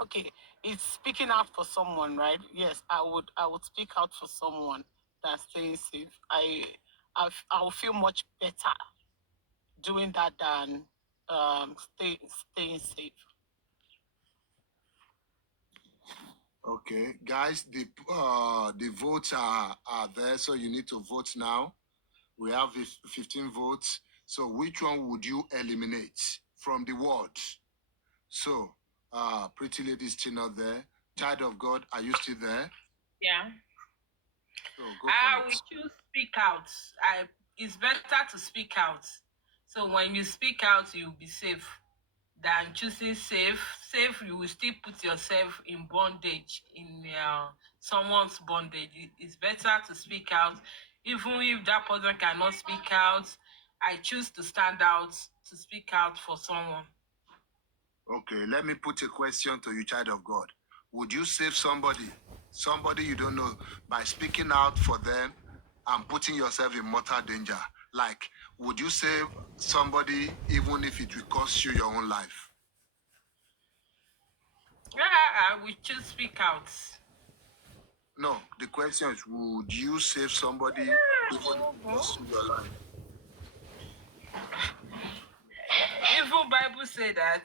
okay, it's speaking out for someone, right? Yes, I would speak out for someone that's staying safe. I will feel much better doing that than staying safe. Okay, guys, the votes are there, so you need to vote now. We have 15 votes. So which one would you eliminate from the word? So, pretty lady is still not there. Child of God, are you still there? Yeah. So go I for will it. choose speak out. It's better to speak out. So when you speak out, you'll be safe than choosing safe. Safe, you will still put yourself in bondage, in someone's bondage. It's better to speak out. Even if that person cannot speak out, I choose to stand out, to speak out for someone. Okay, let me put a question to you, child of God. Would you save somebody you don't know, by speaking out for them and putting yourself in mortal danger? Like, would you save somebody even if it will cost you your own life? Yeah, I will choose speak out. No, the question is, would you save somebody even if it costs you your life? Even Bible say that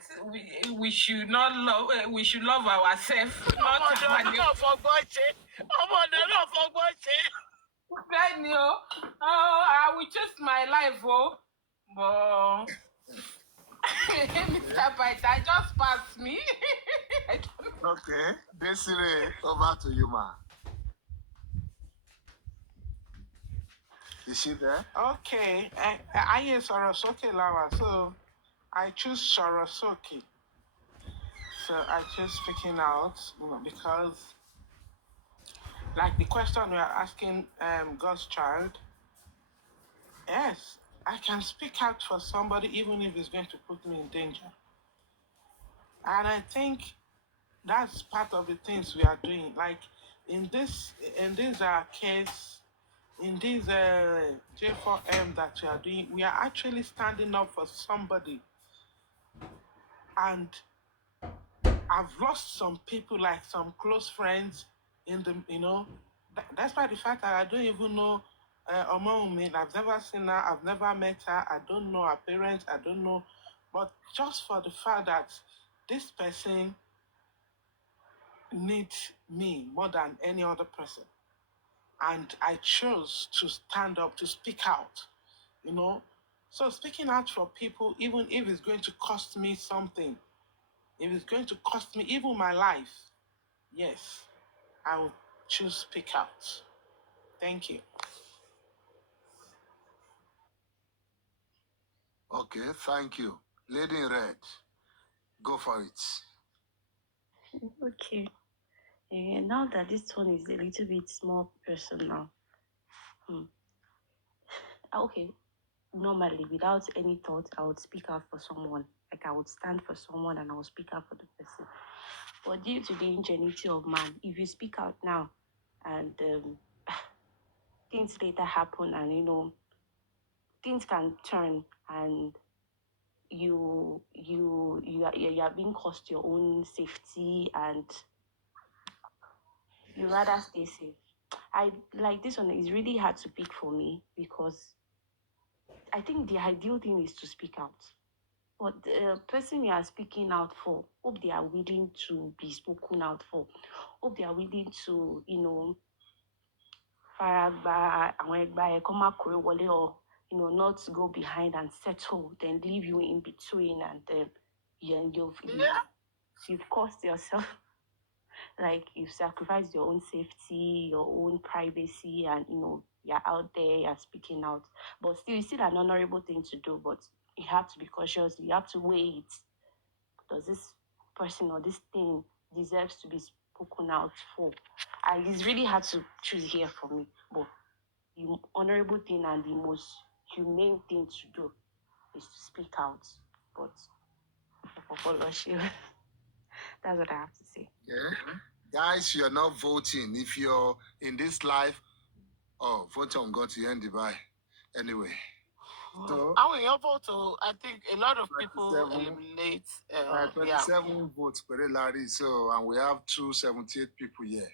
we should not love we should love ourselves, not our neighbor. Bẹ́ẹ̀ni o, I will choose my life but Mr. Bite, I just pass me. Okay, Desiree, over to you, ma. Is she there? Okay, I hear Sorosoke Lawa, so I choose Sorosoke. So I choose speaking out, because like the question we are asking God's child, yes, I can speak out for somebody even if it's going to put me in danger. And I think that's part of the things we are doing. Like in this case, in this J4M that we are doing, we are actually standing up for somebody. And I've lost some people, like some close friends in the, that's why the fact that I don't even know Wunmi. I've never seen her, I've never met her, I don't know her parents, I don't know. But just for the fact that this person needs me more than any other person. And I chose to stand up, to speak out, you know. So speaking out for people, even if it's going to cost me something, if it's going to cost me even my life, yes, I will choose speak out. Thank you. Okay, thank you. Lady in red, go for it. Okay. Now that this one is a little bit more personal. Okay. Normally, without any thought, I would speak out for someone. Like I would stand for someone and I would speak out for the person. But due to the ingenuity of man, if you speak out now and things later happen and things can turn and you are being cost your own safety and you rather stay safe. I like this one is really hard to pick for me because I think the ideal thing is to speak out. But the person you are speaking out for, hope they are willing to be spoken out for. Hope they are willing to, faragba àwọn ẹgbà ẹ kọ́ má kórè wọlé, or not go behind and settle, then leave you in between, and then you've cost yourself. Like you've sacrificed your own safety, your own privacy, and you're out there, you're speaking out. But still, it's still an honorable thing to do, but you have to be cautious, you have to weigh it. Does this person or this thing deserves to be spoken out for? And it's really hard to choose here for me. But the honorable thing and the most humane thing to do is to speak out. But for fellowship, that's what I have to say. Yeah. Guys, you're not voting. If you're in this life, vote on God to end the buy. Anyway, So, Àwọn èèyàn vote o, I think a lot of people 27, eliminate. Yeah. 27 votes per Larry. So, and we have 278 people here.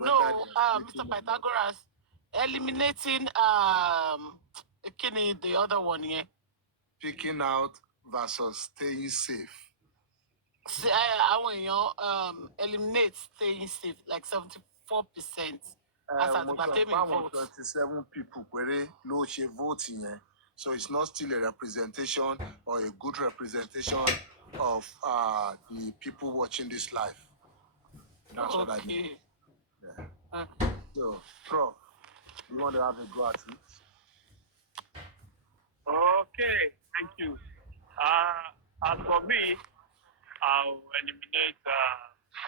No, Whether they are Mr. speaking or not. Pythagoras, eliminating the other one here. Picking out versus staying safe. Àwọn èèyàn eliminate staying safe like 74%. As at Mo ìgbà sọ tèmi pé àwọn vote. 27 people péré ló ṣe vote yẹn. So it's not still a representation or a good representation of the people watching this live. That's what I mean. Okay. Yeah. So, Prof, you want to have a go at it? Okay, thank you. As for me, I'll eliminate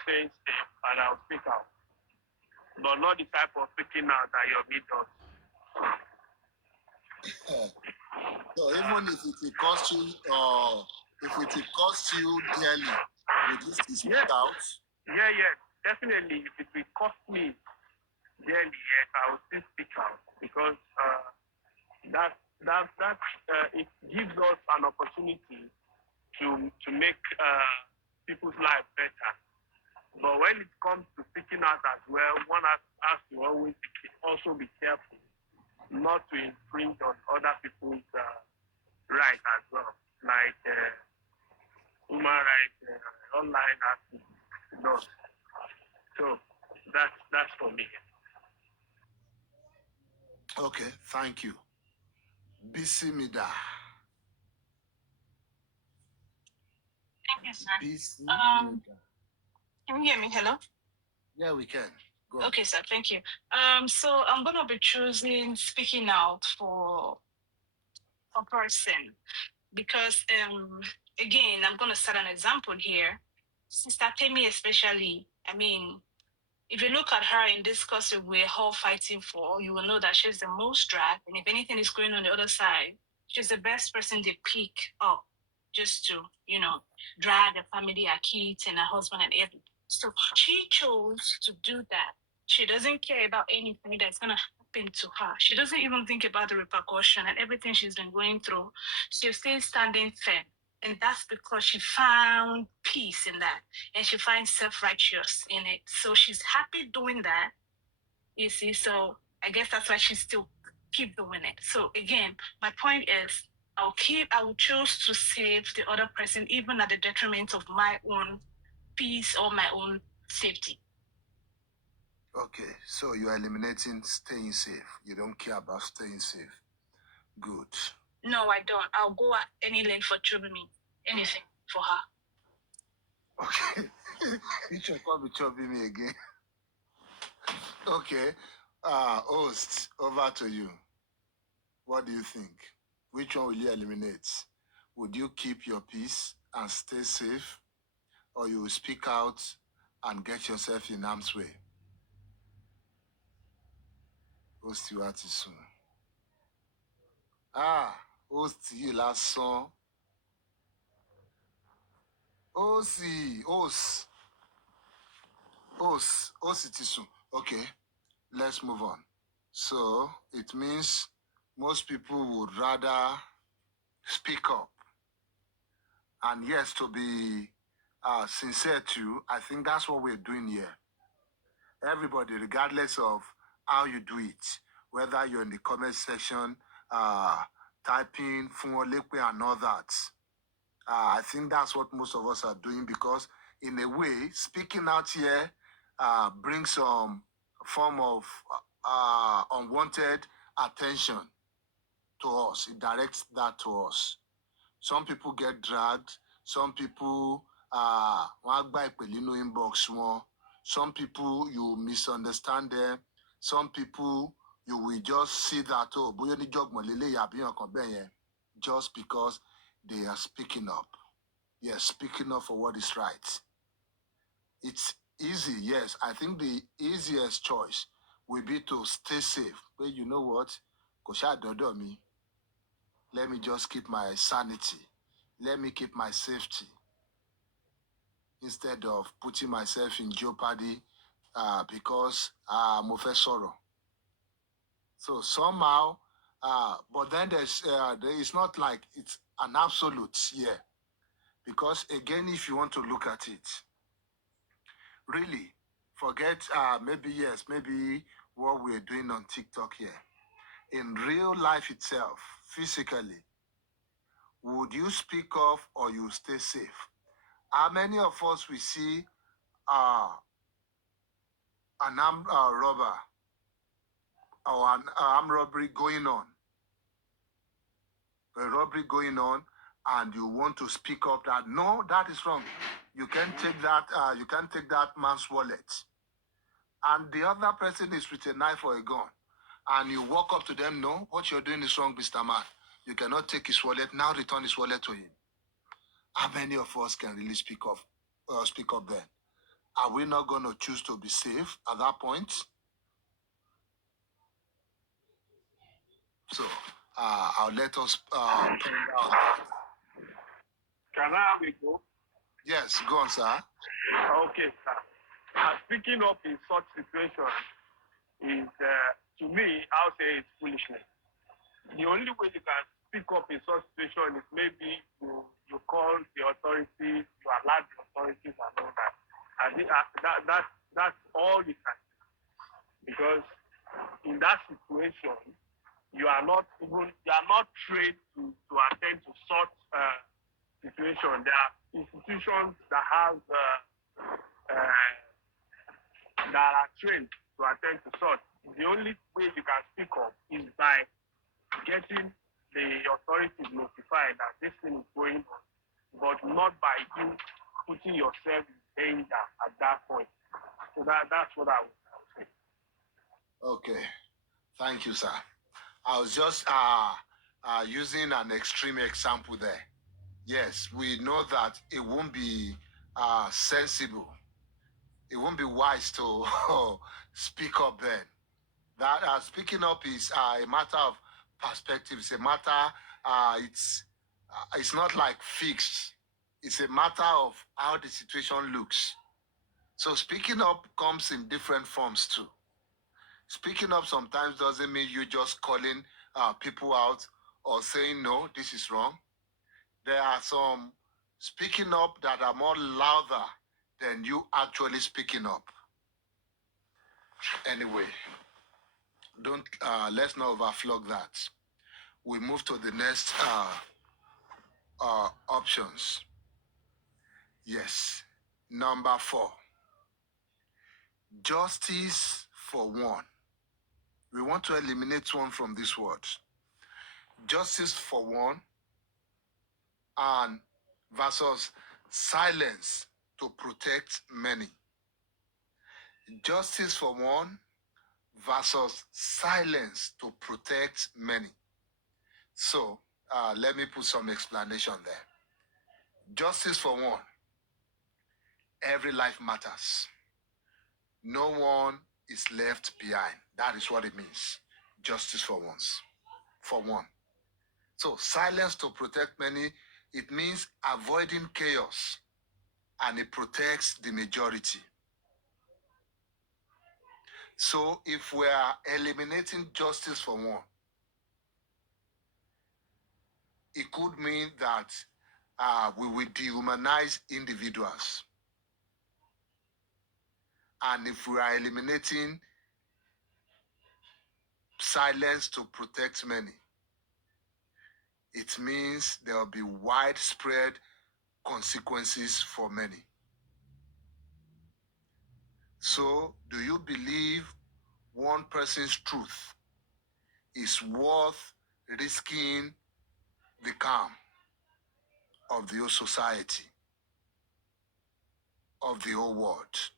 staying safe and I'll speak out. But not the type of speaking out that your meat does. So even if it will cost you, if it will cost you dearly, would you still speak out? Yeah, definitely. If it will cost me dearly, yes, I will still speak out because it gives us an opportunity to make people's lives better. But when it comes to speaking out as well, one has to always also be careful not to infringe on other people's rights as well, like human rights, online activities. No. So that's for me. Okay, thank you. Bisimida. Thank you, sir. Bisimida. Can you hear me? Hello? Yeah, we can. Go. Okay, sir. Thank you. So I'm gonna be choosing speaking out for a person because again, I'm gonna set an example here. Sister Temi especially, I mean, if you look at her in this cause we're all fighting for, you will know that she's the most dragged. And if anything is going on the other side, she's the best person they pick up just to, drag the family, her kids, and her husband and everything. So she chose to do that. She doesn't care about anything that's going to happen to her. She doesn't even think about the repercussion and everything she's been going through. She's still standing firm. And that's because she found peace in that and she finds self-righteous in it. So she's happy doing that, you see. So I guess that's why she still keep doing it. So again, my point is I will choose to save the other person even at the detriment of my own peace or my own safety. Okay, so you are eliminating staying safe. You don't care about staying safe. Good. No, I don't. I'll go at any length for me. Anything for her. Okay. You should come be chopping me again. Okay. Host, over to you. What do you think? Which one will you eliminate? Would you keep your peace and stay safe? Or you will speak out and get yourself in harm's way? Host, you are too soon. Host yìí lásán. Host ti sùn. Okay, let's move on. So it means most people would rather speak up. And yes, to be sincere too, I think that's what we're doing here. Everybody, regardless of how you do it, whether you're in the comment section, typing, Funwolepe and all that, I think that's what most of us are doing because, in a way, speaking out here brings some form of unwanted attention to us. It directs that to us. Some people get dragged. Some people wọ́n á gbá ìpè nínú inbox wọn. Some people you misunderstand them. Some people you will just see that bóyá oníjọ̀gbọ̀n lélẹ́yìí àbí ọkàn bẹ́ẹ̀ yẹn just because they are speaking up. Yes, speaking up for what is right. It's easy, yes. I think the easiest choice will be to stay safe. But you know what? Kò ṣáà dọ́dọ̀ mi. Let me just keep my sanity. Let me keep my safety instead of putting myself in jeopardy because mo fẹ́ sọ̀rọ̀. So somehow But then it's not like it's an absolute here. Because again, if you want to look at it, really, forget maybe what we're doing on TikTok here. In real life itself, physically, would you speak up or you stay safe? How many of us we see uh, an armed robber or an armed robbery going on, a robbery going on, and you want to speak up that no, that is wrong. You can take that. You can take that man's wallet, and the other person is with a knife or a gun, and you walk up to them. No, what you're doing is wrong, Mr. Man. You cannot take his wallet. Now return his wallet to him. How many of us can really speak up? Speak up then. Are we not going to choose to be safe at that point? So I'll let us ponder on that. Can I have a go? Yes, go on, sir. Okay, sir. Speaking up in such situations is, to me, I'll say it's foolishness. The only way you can speak up in such situation is maybe you call the authorities, you alert the authorities and all that. I think that's all you can do. Because in that situation, you are not trained to attend to such situation. There are institutions that have that are trained to attend to such. The only way you can speak up is by getting the authorities notified that this thing is going on, but not by you putting yourself in danger at that point. So that's what I would say. Okay, thank you, sir. I was just using an extreme example there. Yes, we know that it won't be sensible. It won't be wise to speak up then. That speaking up is a matter of perspective. It's a matter. It's not like fixed. It's a matter of how the situation looks. So speaking up comes in different forms too. Speaking up sometimes doesn't mean you just calling people out or saying no, this is wrong. There are some speaking up that are more louder than you actually speaking up. Anyway, don't let's not overflog that. We move to the next options. Yes, number 4. Justice for one. We want to eliminate one from this word. Justice for one and versus silence to protect many. Justice for one versus silence to protect many. So let me put some explanation there. Justice for one. Every life matters. No one is left behind. That is what it means. Justice for once. For one. So silence to protect many, it means avoiding chaos, and it protects the majority. So if we are eliminating justice for one, it could mean that we will dehumanize individuals. And if we are eliminating silence to protect many, it means there will be widespread consequences for many. So, do you believe one person's truth is worth risking the calm of the whole society, of the whole world?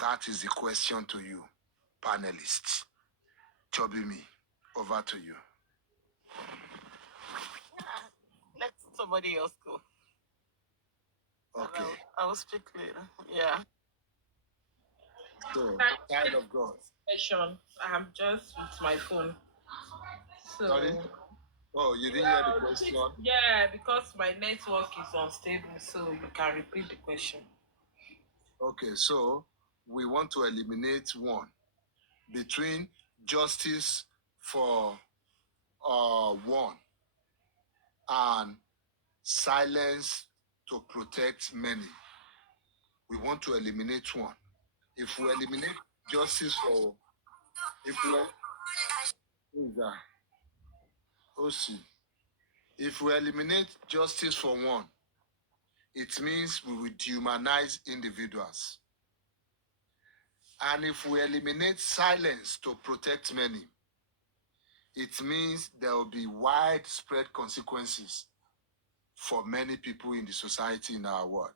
That is the question to you, panelists. Chobimi, over to you. Let somebody else go. Okay. I'll speak later. Yeah. So, child of God. Question. I'm just with my phone. So. Sorry? Oh, you didn't hear the question? Yeah, because my network is unstable, so you can repeat the question. Okay, so we want to eliminate one between justice for one, and silence to protect many. We want to eliminate one. If we eliminate justice for, if we, who is that? OC. If we eliminate justice for one, it means we will dehumanize individuals. And if we eliminate silence to protect many, it means there will be widespread consequences for many people in the society in our world.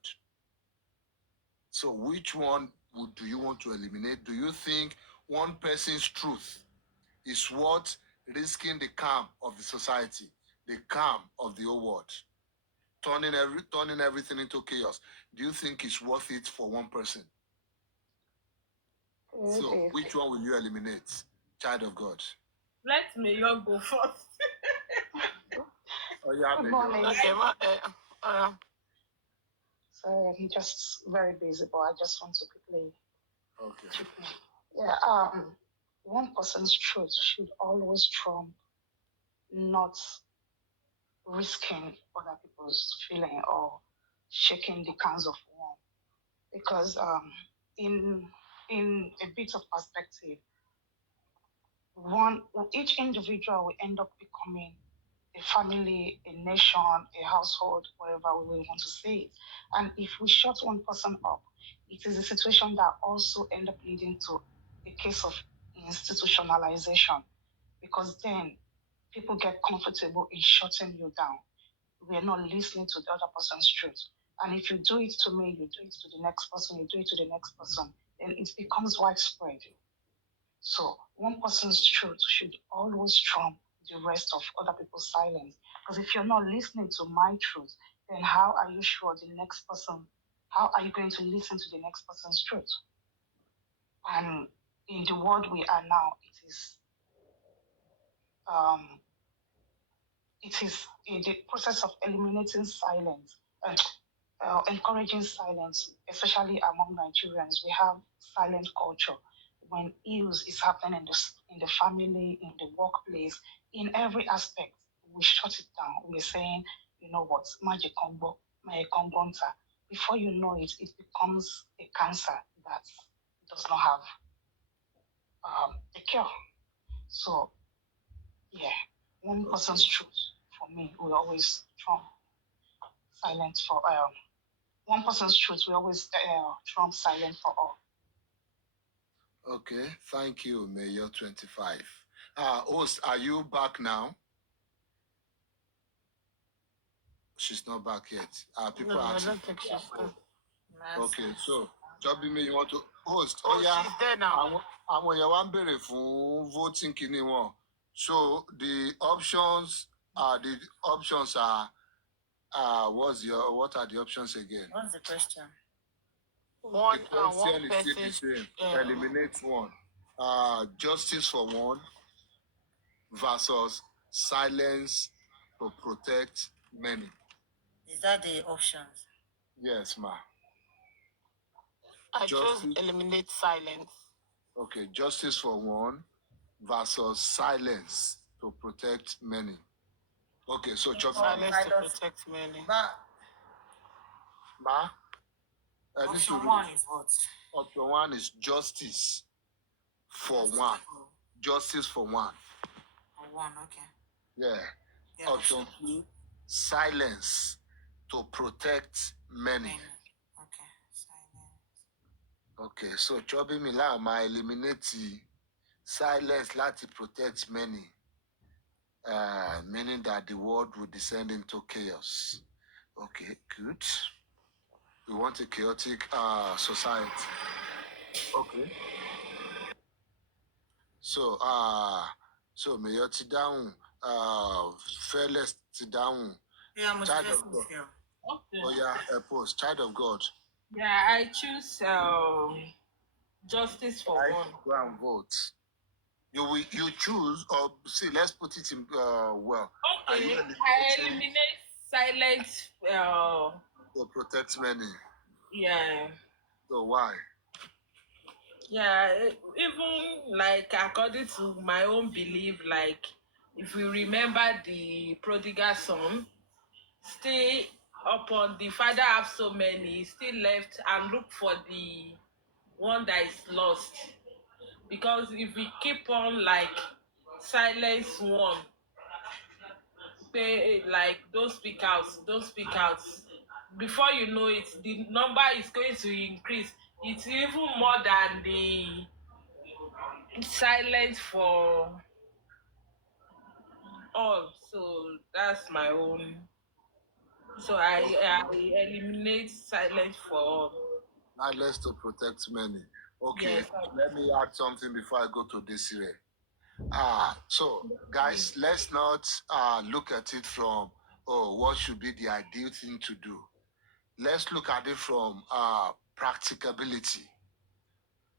So which one do you want to eliminate? Do you think one person's truth is worth risking the calm of the society, the calm of the whole world, turning everything into chaos? Do you think it's worth it for one person? So which one will you eliminate, child of God? Let Mayor go first. Oh yeah, Good morning. Okay, So just very busy, but I just want to quickly okay. chip in. Yeah, one person's truth should always trump not risking other people's feeling or shaking the cans of one. Because in a bit of perspective, each individual will end up becoming a family, a nation, a household, whatever we want to say it. And if we shut one person up, it is a situation that also end up leading to a case of institutionalization, because then people get comfortable in shutting you down. We are not listening to the other person's truth. And if you do it to me, you do it to the next person, you do it to the next person, then it becomes widespread. So one person's truth should always trump the rest of other people's silence. Because if you're not listening to my truth, then how are you sure the next person, how are you going to listen to the next person's truth? And in the world we are now, um, it is in the process of eliminating silence and encouraging silence, especially among Nigerians. We have silent culture. When ills is happening in the family, in the workplace, in every aspect, we shut it down. We're saying, you know what, magic combo, my congonta. Before you know it, it becomes a cancer that does not have a cure. So, yeah, one person's truth for me will always trump silence for one person's truth will always trump silent for all. Okay, thank you, Mayor 25. Host, are you back now? She's not back yet. People no, are I asking. don't think she's done. Okay, so Jobimi, you want to host? Oh, yeah, she's there now. Àwọn èèyàn wá ń béèrè fún voting kìíní wọn. So the options are what are the options again? What's the question? One Question is still the person. same. Eliminate one. Justice for one versus silence to protect many. Is that the options? Yes, ma. I chose eliminate silence. Okay, justice for one versus silence to protect many. Okay, so silence to protect many. Ma, Option one is what? Option one is justice for one. Justice for one. For one, okay. Yeah. Option two, silence to protect many. Okay, silence. Okay, so Chobi Mila ma eliminate silence to protect many. Meaning that the world will descend into chaos. Okay, good. We want a chaotic society. Okay. So Mayor ti down, fearless ti down. Yeah, I'm Child of God. Okay. Oh yeah, post child of God. Yeah, I choose justice for one. Go and vote. You choose, or see, let's put it in well. Okay, I eliminate silence to protect many. Yeah. So why? Yeah, even like according to my own belief, like if we remember the prodigal son, still upon the father have so many, still left and look for the one that is lost. Because if we keep on like silence one, pay like don't speak out. Before you know it, the number is going to increase. It's even more than the silence for all. So that's my own. So I eliminate silence for all. Not less to protect many. Okay, Yes. let me add something before I go to this area. So guys, let's not look at it from, oh, what should be the ideal thing to do. Let's look at it from practicability.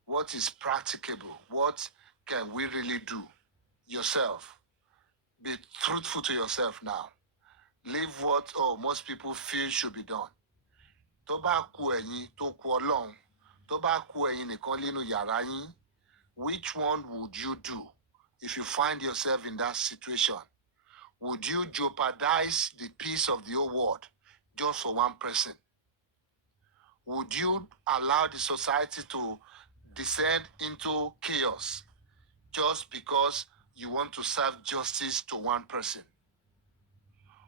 What is practicable? What can we really do? Yourself. Be truthful to yourself now. Leave what most people feel should be done. Tó bá kù ẹ̀yin tó kù Ọlọ́run, tó bá kù ẹ̀yin nìkan nínú yàrá yín, which one would you do if you find yourself in that situation? Would you jeopardize the peace of the whole world just for one person? Would you allow the society to descend into chaos just because you want to serve justice to one person?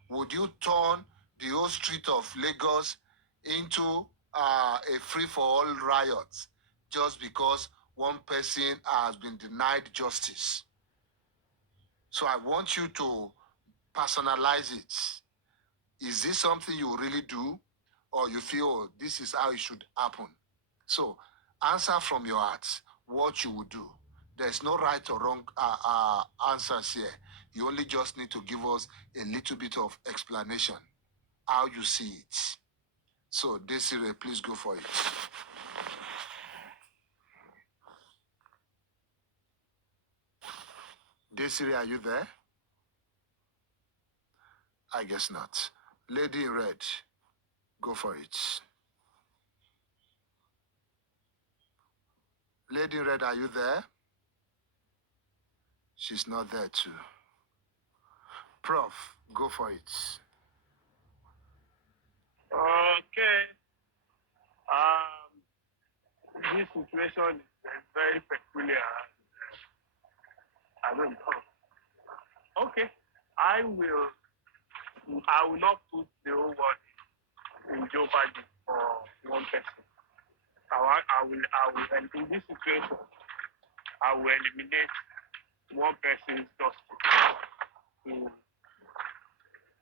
Would you turn the whole street of Lagos into a free-for-all riot just because one person has been denied justice? So I want you to personalize it. Is this something you really do, or you feel, oh, this is how it should happen? So answer from your heart what you would do. There's no right or wrong answers here. You only just need to give us a little bit of explanation, how you see it. So Desiree, please go for it. Desiree, are you there? I guess not. Lady in red, go for it. Lady in red, are you there? She's not there too. Prof, go for it. Okay. This situation is very peculiar. I don't know. Okay. I will not put the whole world in jeopardy for one person. And in this situation, I will eliminate one person's justice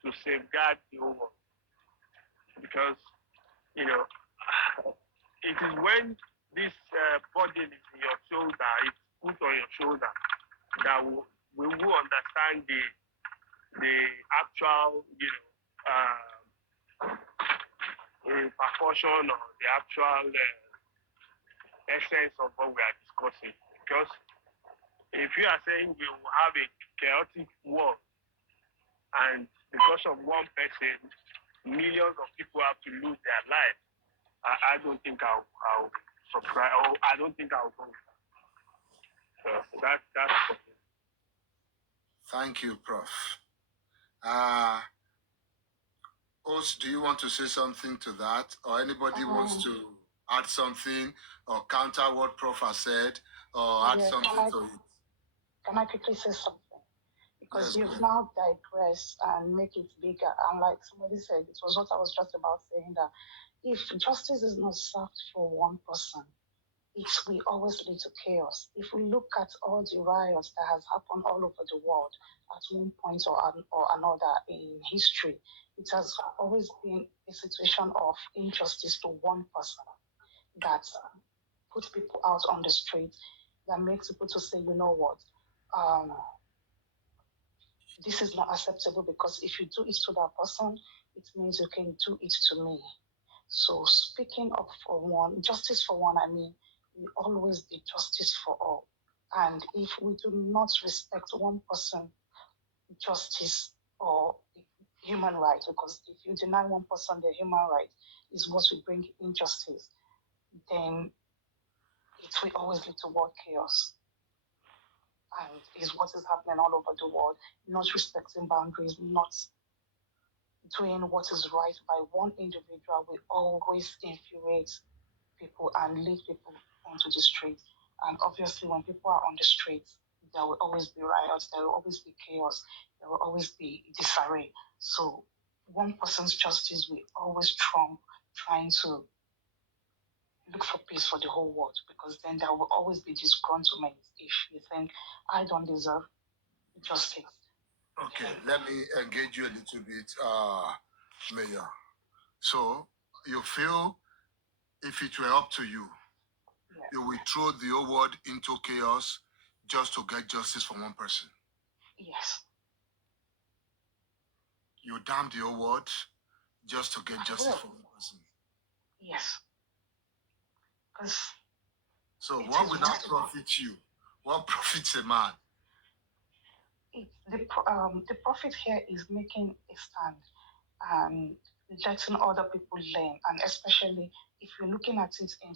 to safeguard the whole world. Because, you know, it is when this burden is in your shoulder, it's put on your shoulder, that we will understand the actual, precaution or the actual essence of what we are discussing. Because if you are saying we will have a chaotic world, and because of one person, millions of people have to lose their lives, I don't think I'll subscribe, or I don't think I'll go with that. So that's what it is. Thank you, Prof. Os, do you want to say something to that? Or anybody wants to add something or counter what Prof has said or add something to it? Can I quickly say something? Because Yes, you've now digressed and make it bigger. And like somebody said, it was what I was just about saying, that if justice is not served for one person, it will always lead to chaos. If we look at all the riots that has happened all over the world at one point or another in history, it has always been a situation of injustice to one person that puts people out on the street, that makes people to say, you know what, this is not acceptable, because if you do it to that person, it means you can do it to me. So speaking of for one, justice for one, I mean, we always be justice for all. And if we do not respect one person justice or human rights, because if you deny one person their human right is what will bring injustice, then it will always lead to world chaos. and is what is happening all over the world, not respecting boundaries, not doing what is right by one individual will always infuriate people and lead people onto the streets. And obviously, when people are on the streets, there will always be riots, there will always be chaos, there will always be disarray. So, one person's justice will always trump trying to look for peace for the whole world, because then there will always be disgruntlement if you think I don't deserve justice. Okay, let me engage you a little bit, Mayor. So you feel if it were up to you, Yes. you will throw the whole world into chaos just to get justice for one person. Yes. You damn the whole world just to get I justice will. for one person. Yes. Because So it what is will what not profit you? What profits a man? the prophet here is making a stand and letting other people learn, and especially if you're looking at it in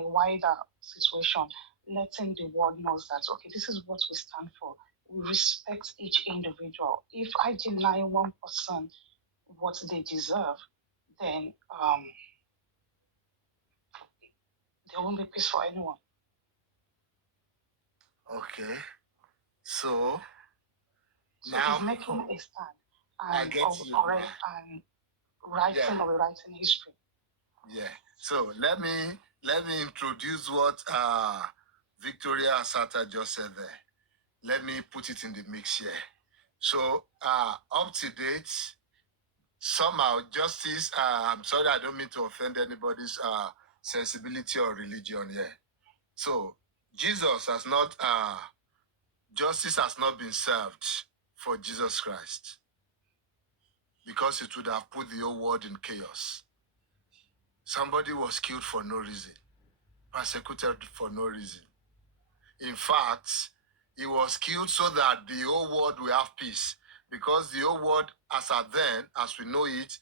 a wider situation, letting the world knows that okay, this is what we stand for. We respect each individual. If I deny one person what they deserve, then there won't be peace for anyone. Okay. So So now he's making a stand I and get of you. correct and writing Yeah. or rewriting history. Yeah. So let me introduce what Victoria Asata just said there. Let me put it in the mix here. So up to date, somehow justice. I'm sorry, I don't mean to offend anybody's sensibility or religion here. So Jesus has not justice has not been served for Jesus Christ because it would have put the whole world in chaos. Somebody was killed for no reason, persecuted for no reason. In fact, he was killed so that the whole world will have peace. Because the whole world, as at then, as we know it,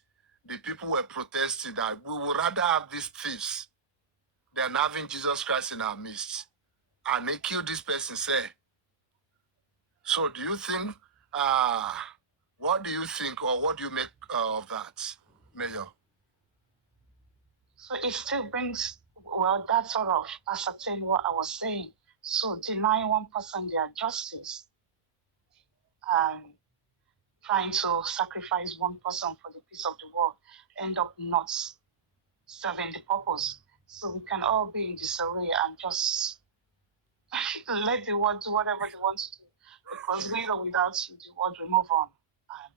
the people were protesting that we would rather have these thieves than having Jesus Christ in our midst. And they killed this person, say. So do you think, what do you think or what do you make of that, Mayor? So it still brings, well, that sort of ascertain what I was saying. So denying one person their justice and trying to sacrifice one person for the peace of the world end up not serving the purpose. So we can all be in disarray and just let the world do whatever they want to do. Because with or without you, the world will move on. And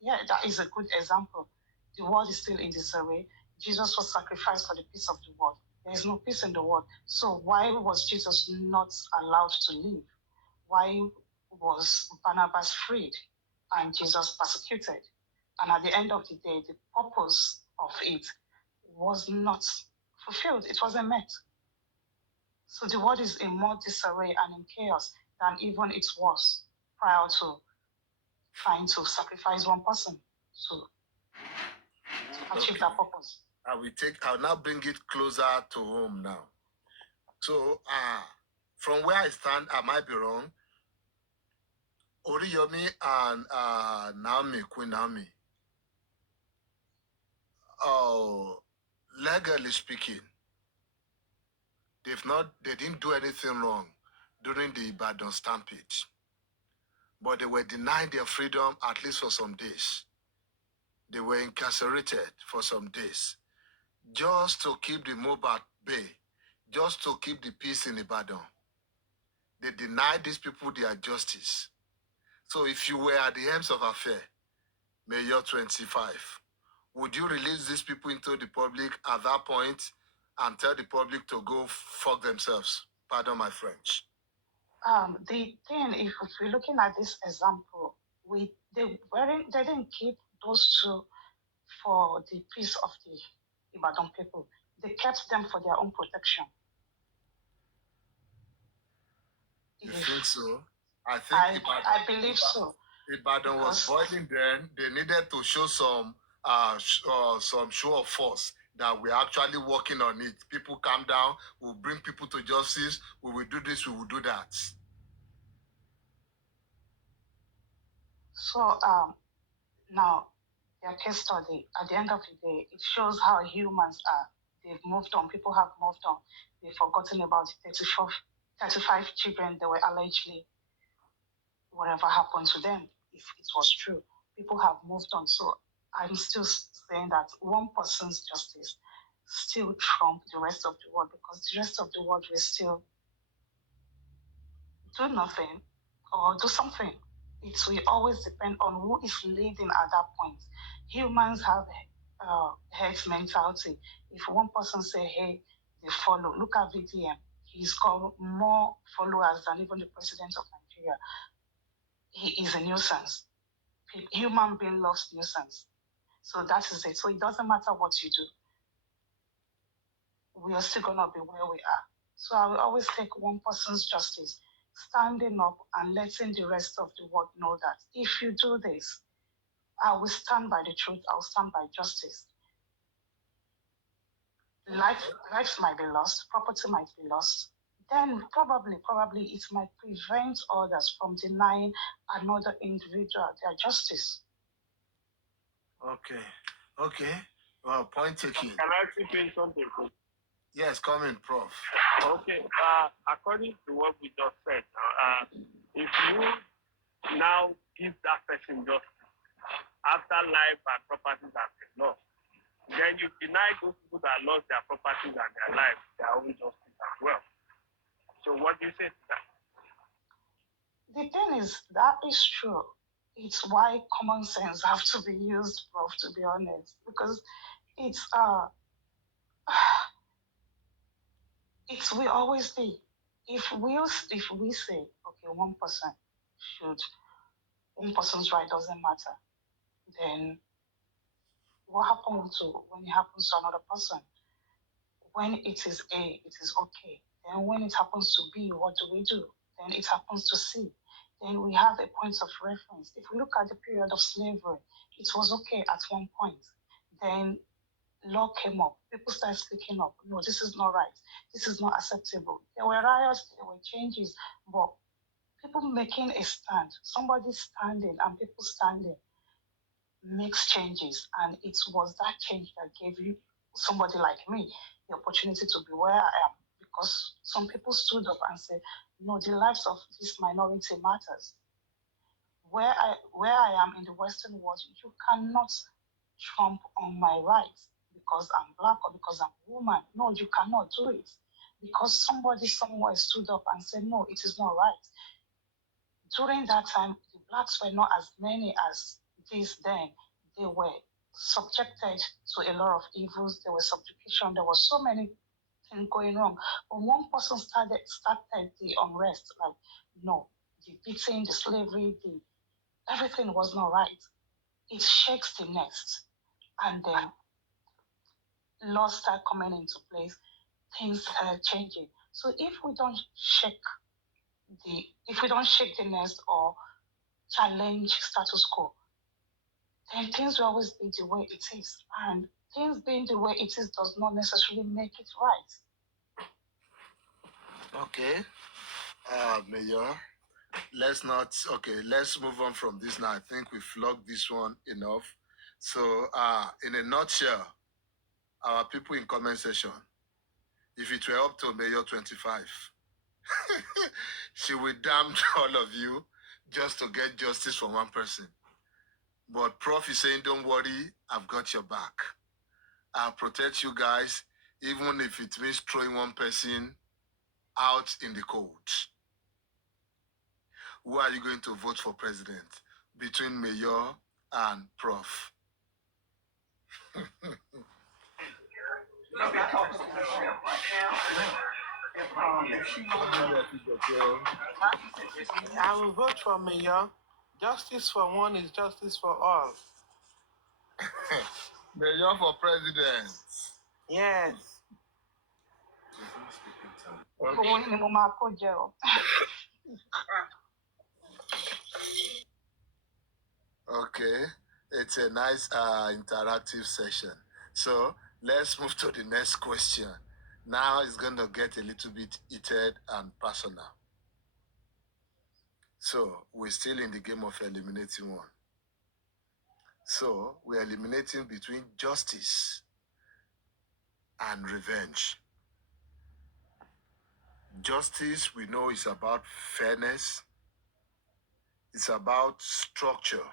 yeah, that is a good example. The world is still in disarray. Jesus was sacrificed for the peace of the world. There is no peace in the world. So why was Jesus not allowed to live? Why was Barnabas freed and Jesus persecuted? And at the end of the day, the purpose of it was not fulfilled. It wasn't met. So the world is in more disarray and in chaos than even it was prior to trying to sacrifice one person to achieve that purpose. I'll now bring it closer to home now. So from where I stand, I might be wrong. Oriyomi and Naomi, Queen Naomi, legally speaking, they didn't do anything wrong during the Ibadan stampede, but they were denied their freedom at least for some days. They were incarcerated for some days just to keep the mob at bay, just to keep the peace in Ibadan. They denied these people their justice. So if you were at the helms of affair, Mayor 25, would you release these people into the public at that point and tell the public to go fuck themselves? Pardon my French. The thing, if we're looking at this example, they didn't keep those two for the peace of the Ibadan people. They kept them for their own protection. You If think so? I think I believe so. Ibadan was Because boiling then. They needed to show some show of force that we're actually working on it. People calm down. We'll bring people to justice. We will do this. We will do that. So now their case study, at the end of the day, it shows how humans are. They've moved on. People have moved on. They've forgotten about the 35 children that were allegedly whatever happened to them, if it was true. People have moved on. So I'm still saying that one person's justice still trump the rest of the world, because the rest of the world will still do nothing or do something. It will always depend on who is leading at that point. Humans have hate mentality. If one person say, hey, they follow. Look at VDM. He's got more followers than even the president of Nigeria. He is a nuisance. Human being loves nuisance. So that is it. So it doesn't matter what you do. We are still gonna be where we are. So I will always take one person's justice, standing up and letting the rest of the world know that if you do this, I will stand by the truth, I'll stand by justice. Lives might be lost, property might be lost. Then probably it might prevent others from denying another individual their justice. Okay. Well, point taken. Can I actually say something? Yes, come in, Prof. Okay. According to what we just said, if you now give that person justice after life and properties have been lost, then you deny those people that lost their properties and their lives their own justice as well. So what do you say to that? The thing is, that is true. It's why common sense have to be used, Prof, to be honest, because it's it will always be. If we say, okay, should one person's right doesn't matter, then what happens to when it happens to another person? When it is A, it is okay. Then when it happens to B, what do we do? Then it happens to C. Then we have a point of reference. If we look at the period of slavery, it was okay at one point. Then law came up. People started speaking up. No, this is not right. This is not acceptable. There were riots, there were changes, but people making a stand, somebody standing and people standing makes changes. And it was that change that gave you somebody like me the opportunity to be where I am. Because some people stood up and said, no, the lives of this minority matters. Where I am in the Western world, you cannot trump on my rights because I'm black or because I'm a woman. No, you cannot do it. Because somebody somewhere stood up and said, no, it is not right. During that time, the blacks were not as many as these then. They were subjected to a lot of evils. There was subjugation. There was so many things going wrong. But one person started the unrest. Like, no, the beating, the slavery, everything was not right. It shakes the nest, and then laws start coming into place. Things are changing. So if we don't shake the nest or challenge status quo, then things will always be the way it is. And things being the way it is does not necessarily make it right. Okay. Mayor, let's move on from this now. I think we flogged this one enough. So, in a nutshell, our people in comment section, if it were up to Mayor 25, she would damn all of you just to get justice for one person. But Prof is saying, don't worry, I've got your back. I'll protect you guys, even if it means throwing one person out in the cold. Who are you going to vote for president between Mayor and Prof? I will vote for Mayor. Justice for one is justice for all. Mayor for president. Yes. Okay, it's a nice interactive session. So let's move to the next question. Now it's going to get a little bit heated and personal. So we're still in the game of eliminating one. So we're eliminating between justice and revenge. Justice, we know, is about fairness, it's about structure,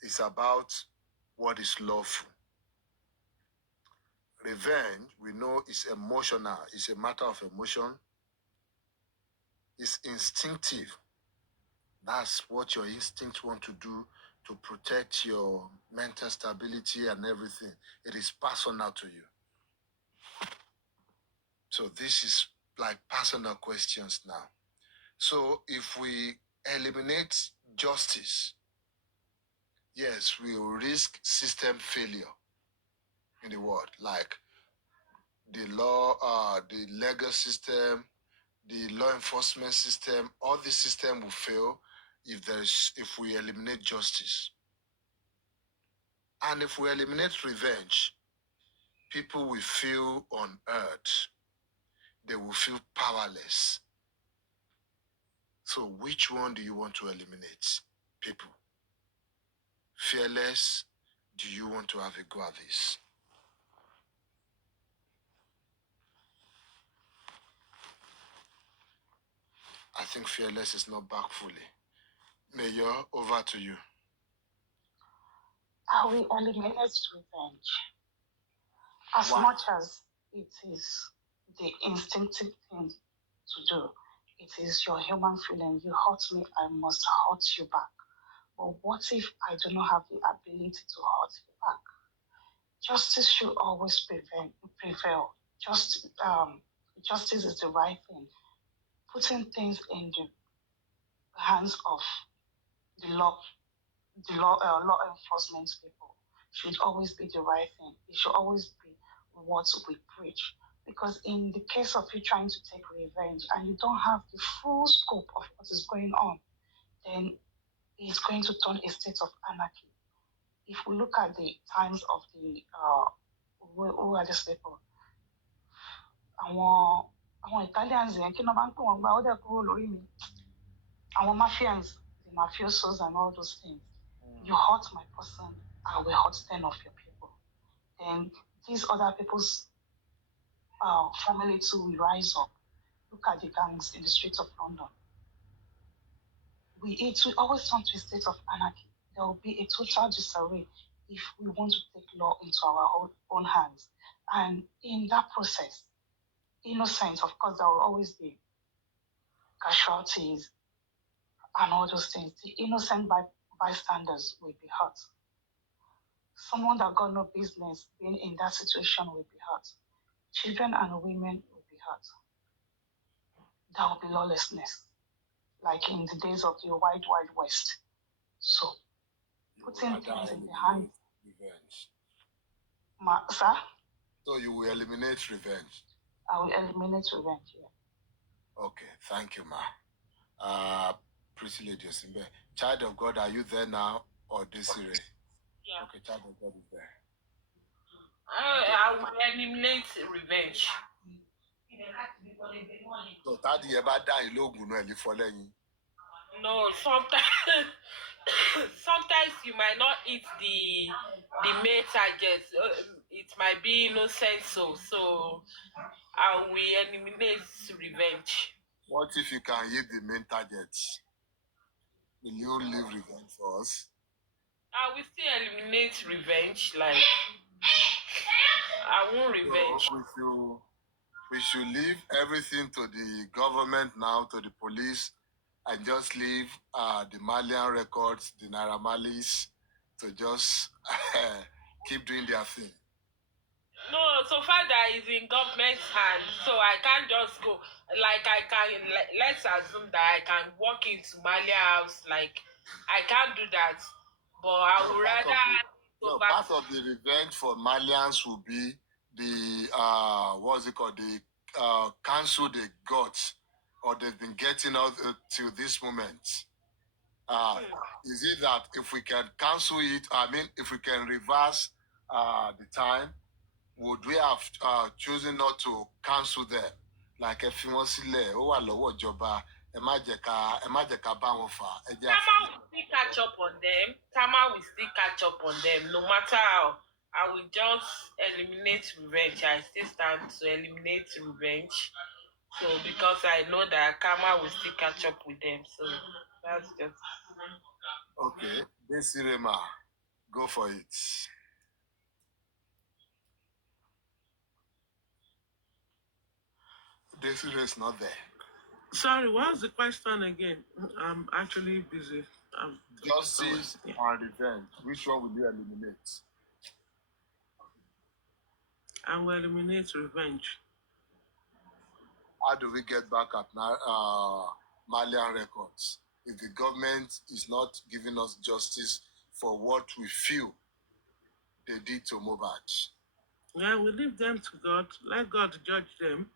it's about what is lawful. Revenge, we know, is emotional, it's a matter of emotion, it's instinctive. That's what your instincts want to do to protect your mental stability and everything. It is personal to you. So this is like personal questions now. So if we eliminate justice, yes, we will risk system failure in the world, like the law, the legal system, the law enforcement system. All this system will fail if we eliminate justice. And if we eliminate revenge, people will feel unheard. They will feel powerless. So which one do you want to eliminate? People. Fearless, do you want to have a go at this? I think fearless is not back fully. Mayor, over to you. I will eliminate revenge. As Why? much as it is the instinctive thing to do, it is your human feeling. You hurt me, I must hurt you back. But what if I do not have the ability to hurt you back? Justice should always prevail. Justice is the right thing. Putting things in the hands of the law enforcement people should always be the right thing. It should always be what we preach. Because in the case of you trying to take revenge and you don't have the full scope of what is going on, then it's going to turn a state of anarchy. If we look at the times of the who are these people? Àwọn Italians yẹn kí ló máa ń pè wọ́n gba ó dẹ̀ kúrò lórí mi. Àwọn mafians, the mafiosos and all those things. You hurt my person, I will hurt 10 of your people. Then these other people's family too will rise up. Look at the gangs in the streets of London. It will always turn to a state of anarchy. There will be a total disarray if we want to take law into our own hands. And in that process, innocent, of course, there will always be casualties and all those things. The innocent bystanders will be hurt. Someone that got no business being in that situation will be hurt. Children and women will be hurt. There will be lawlessness, like in the days of the Wild Wild West. So, putting things in the hand. Revenge. Sir? So you will eliminate revenge? I will eliminate revenge, yeah. Okay, thank you, ma. Pretty Lady Osimbe. Child of God, are you there now or Desiree? Yeah. Okay, Child of God is there. I will eliminate revenge. So that you ever die logun no eli for lẹ́yìn. No, sometimes sometimes you might not hit the main target. It might be innocent, so I will eliminate revenge. What if you can hit the main target? Will you leave revenge for us? I will still eliminate revenge. Like I won't revenge. So we should leave everything to the government now, to the police, and just leave the Malian records, the Naira Marleys, to just keep doing their thing. No, so far that is in government's hands, so I can't just go. Like I can, let's assume that I can walk into Malia house. Like I can't do that, but I would rather. Part of the revenge for Malians will be the what's it called? The council they got, or they've been getting out till this moment. Is it that if we can cancel it? I mean, if we can reverse the time, would we have chosen not to cancel them? Like if you want to say, oh, I love what job, Karma will still catch up on them. Karma will still catch up on them, no matter how. I will just eliminate revenge. I still stand to eliminate revenge. So because I know that karma will still catch up with them. So that's just Okay, Desirema, go for it. Desiree is not there. Sorry, what's the question again? I'm actually busy. Justice and revenge. Which one will you eliminate? I will eliminate revenge. How do we get back at Malian records if the government is not giving us justice for what we feel they did to Mohbad? Yeah, we leave them to God. Let God judge them.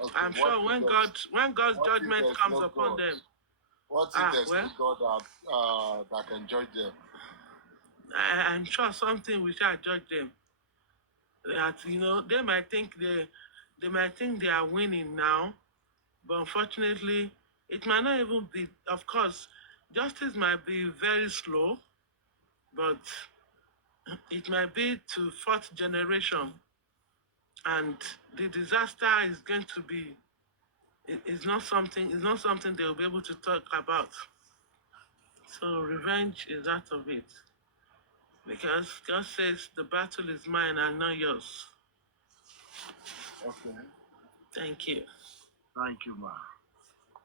Okay, I'm sure when God's judgment comes upon them. What if there's no God that can judge them? I'm sure something will shall judge them. That they might think they are winning now, but unfortunately, it might not even be. Of course, justice might be very slow, but it might be to fourth generation, and the disaster is going to be. It's not something. It's not something they will be able to talk about. So revenge is out of it. Because God says the battle is mine and not yours. Okay. Thank you. Thank you, ma.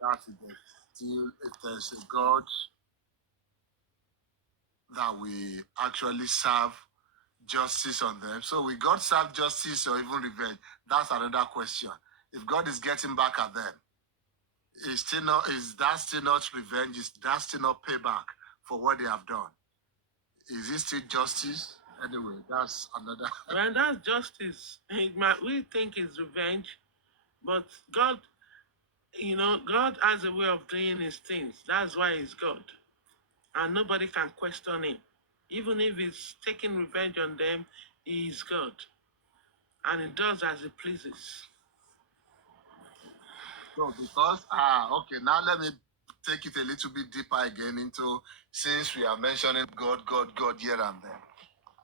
That's it. Still, if there's a God that we actually serve justice on them. So will God serve justice or even revenge? That's another question. If God is getting back at them, is that still not revenge? Is that still not payback for what they have done? Is it still justice? Anyway, that's another. Well, that's justice. We think it's revenge, but God, God has a way of doing his things. That's why he's God. And nobody can question him. Even if he's taking revenge on them, he is God. And he does as he pleases. So because okay, now let me take it a little bit deeper again into, since we are mentioning God, God, God here and there.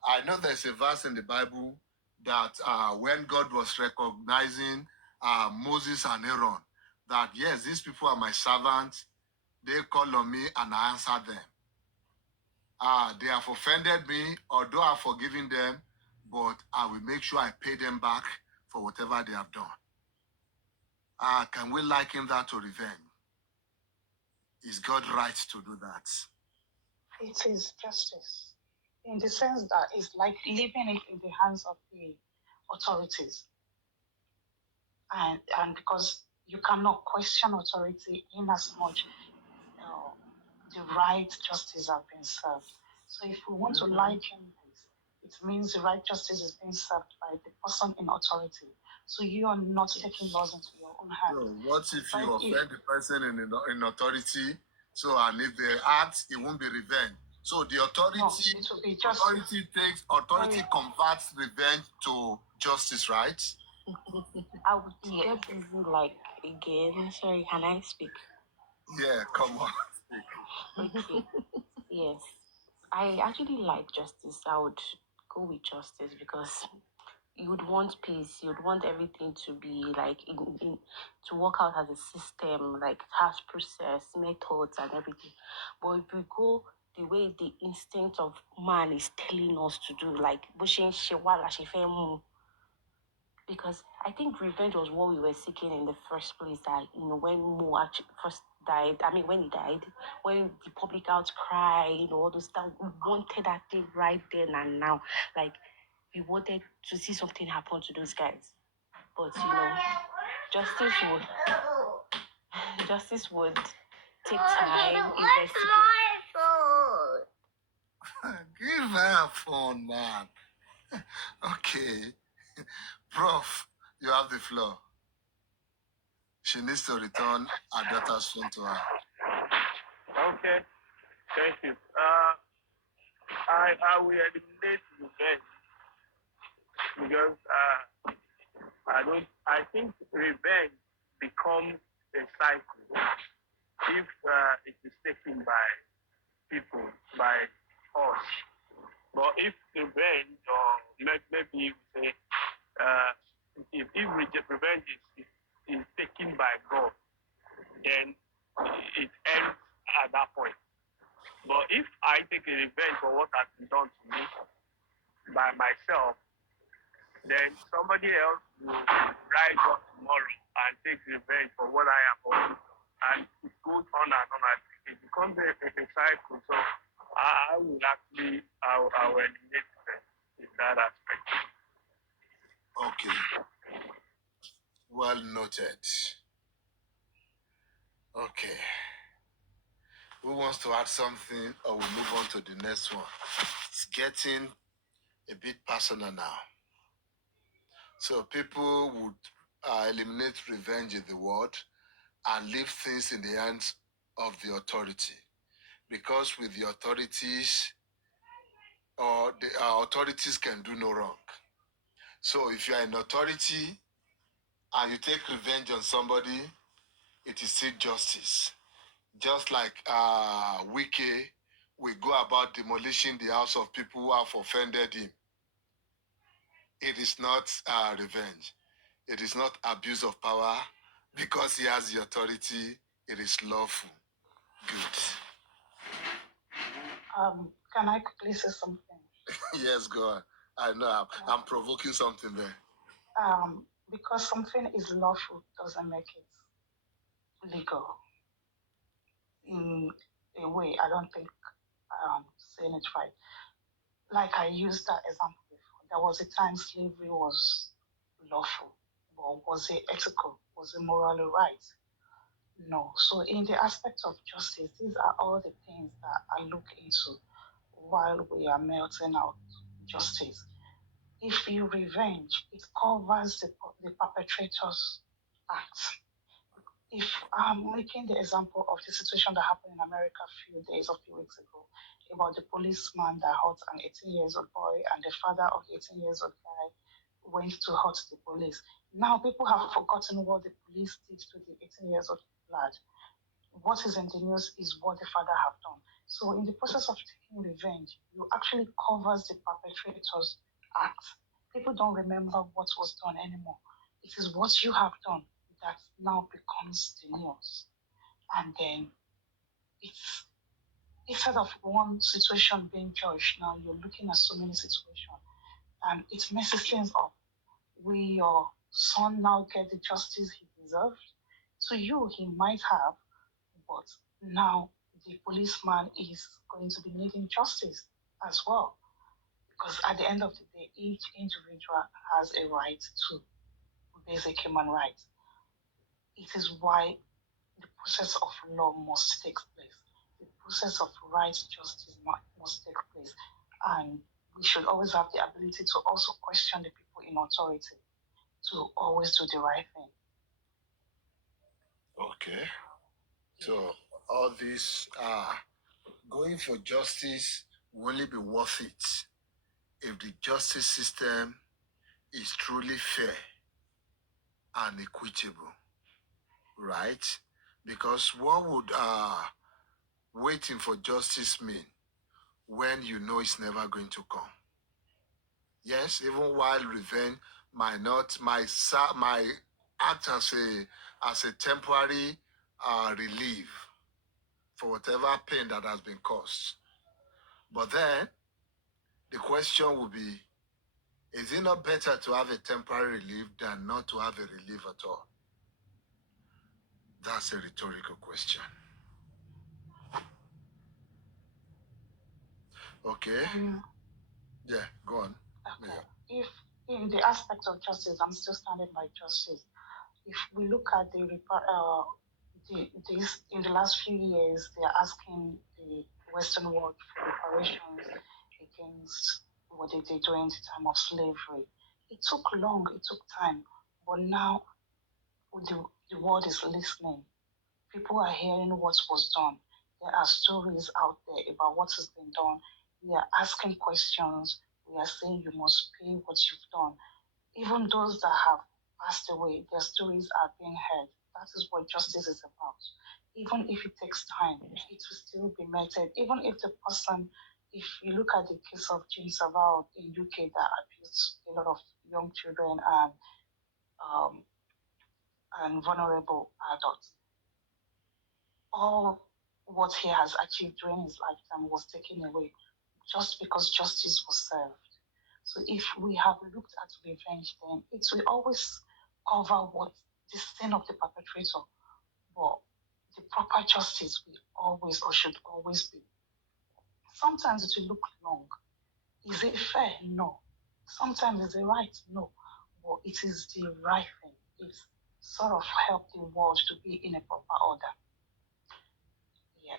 I know there's a verse in the Bible that when God was recognizing Moses and Aaron, that yes, these people are my servants, they call on me and I answer them. They have offended me, although I've forgiven them, but I will make sure I pay them back for whatever they have done. Can we liken that to revenge? Is God right to do that? It is justice in the sense that it's like leaving it in the hands of the authorities. And because you cannot question authority in as much the right justice have been served. So if we want to liken this, it means the right justice is being served by the person in authority. So you are not taking laws into your own hands. So what if you offend the person in authority? So and if they act, it won't be revenge. So the authority, no, it will be authority converts revenge to justice, right? I would get busy like again. Sorry, can I speak? Yeah, come on, speak. Okay. Yes. I actually like justice. I would go with justice because you would want peace. You would want everything to be like to work out as a system, like task process, methods, and everything. But if we go the way the instinct of man is telling us to do, like bushing shewala shefemu, because I think revenge was what we were seeking in the first place. That when Mo actually first died, I mean when he died, when the public outcry, all those stuff, we wanted that thing right then and now. Like we wanted to see something happen to those guys. But justice would take time, investigate. Give her a phone, man. Okay. Prof, you have the floor. She needs to return her daughter's phone to her. Okay, thank you. I will eliminate revenge because I think revenge becomes a cycle if it is taken by people, by us. But if revenge, or maybe we say, if revenge is taken by God, then it ends at that point. But if I take a revenge for what has been done to me by myself, then somebody else will rise up tomorrow and take revenge for what I have already done. And it goes on and on. And it becomes a cycle. So I will actually, I will eliminate it in that aspect. Okay. Well noted. Okay. Who wants to add something, or we move on to the next one? It's getting a bit personal now. So people would eliminate revenge in the world and leave things in the hands of the authority. Because with the authorities, or the authorities can do no wrong. So if you are an authority and you take revenge on somebody, it is still justice. Just like Wike, we go about demolishing the house of people who have offended him. It is not revenge. It is not abuse of power. Because he has the authority, it is lawful. Good. Can I quickly say something? Yes, go on. I know I'm provoking something there. Because something is lawful doesn't make it legal. In a way, I don't think saying it right. Like I used that example before. There was a time slavery was lawful, but was it ethical? Was it morally right? No. So in the aspect of justice, these are all the things that I look into while we are melting out justice. If you revenge, it covers the perpetrator's acts. If I'm making the example of the situation that happened in America a few days or few weeks ago about the policeman that hurt an 18 years old boy and the father of the 18 years old guy went to hurt the police. Now people have forgotten what the police did to the 18 years old lad. What is in the news is what the father have done. So in the process of taking revenge, you actually covers the perpetrator's act. People don't remember what was done anymore. It is what you have done that now becomes the news. And then it's instead of one situation being judged, now you're looking at so many situations. And it messes things up. Will your son now get the justice he deserved? To you, he might have, but now the policeman is going to be needing justice as well. Because at the end of the day, each individual has a right to basic human rights. It is why the process of law must take place. The process of right justice must take place. And we should always have the ability to also question the people in authority to always do the right thing. Okay. So all this going for justice will only be worth it if the justice system is truly fair and equitable, right? Because what would waiting for justice mean when you know it's never going to come? Yes, even while revenge might act as a temporary relief for whatever pain that has been caused. But then the question will be, is it not better to have a temporary relief than not to have a relief at all? That's a rhetorical question. Okay. Yeah, go on. Okay. Yeah. If in the aspect of justice, I'm still standing by justice. If we look at this in the last few years, they are asking the Western world for reparations against what they did during the time of slavery. It took long, it took time, but now the world is listening. People are hearing what was done. There are stories out there about what has been done. We are asking questions. We are saying you must pay what you've done. Even those that have passed away, their stories are being heard. that is what justice is about. Even if it takes time, it will still be meted. Even if the person, if you look at the case of Jean Savard in UK that abused a lot of young children um, and vulnerable adults, all what he has achieved during his lifetime was taken away just because justice was served. So if we have looked at revenge, then it will always cover what the sin of the perpetrator, but the proper justice will always or should always be. Sometimes it will look long. Is it fair? No. Sometimes is it right? No. But it is the right thing. It's sort of help the world to be in a proper order. Yeah.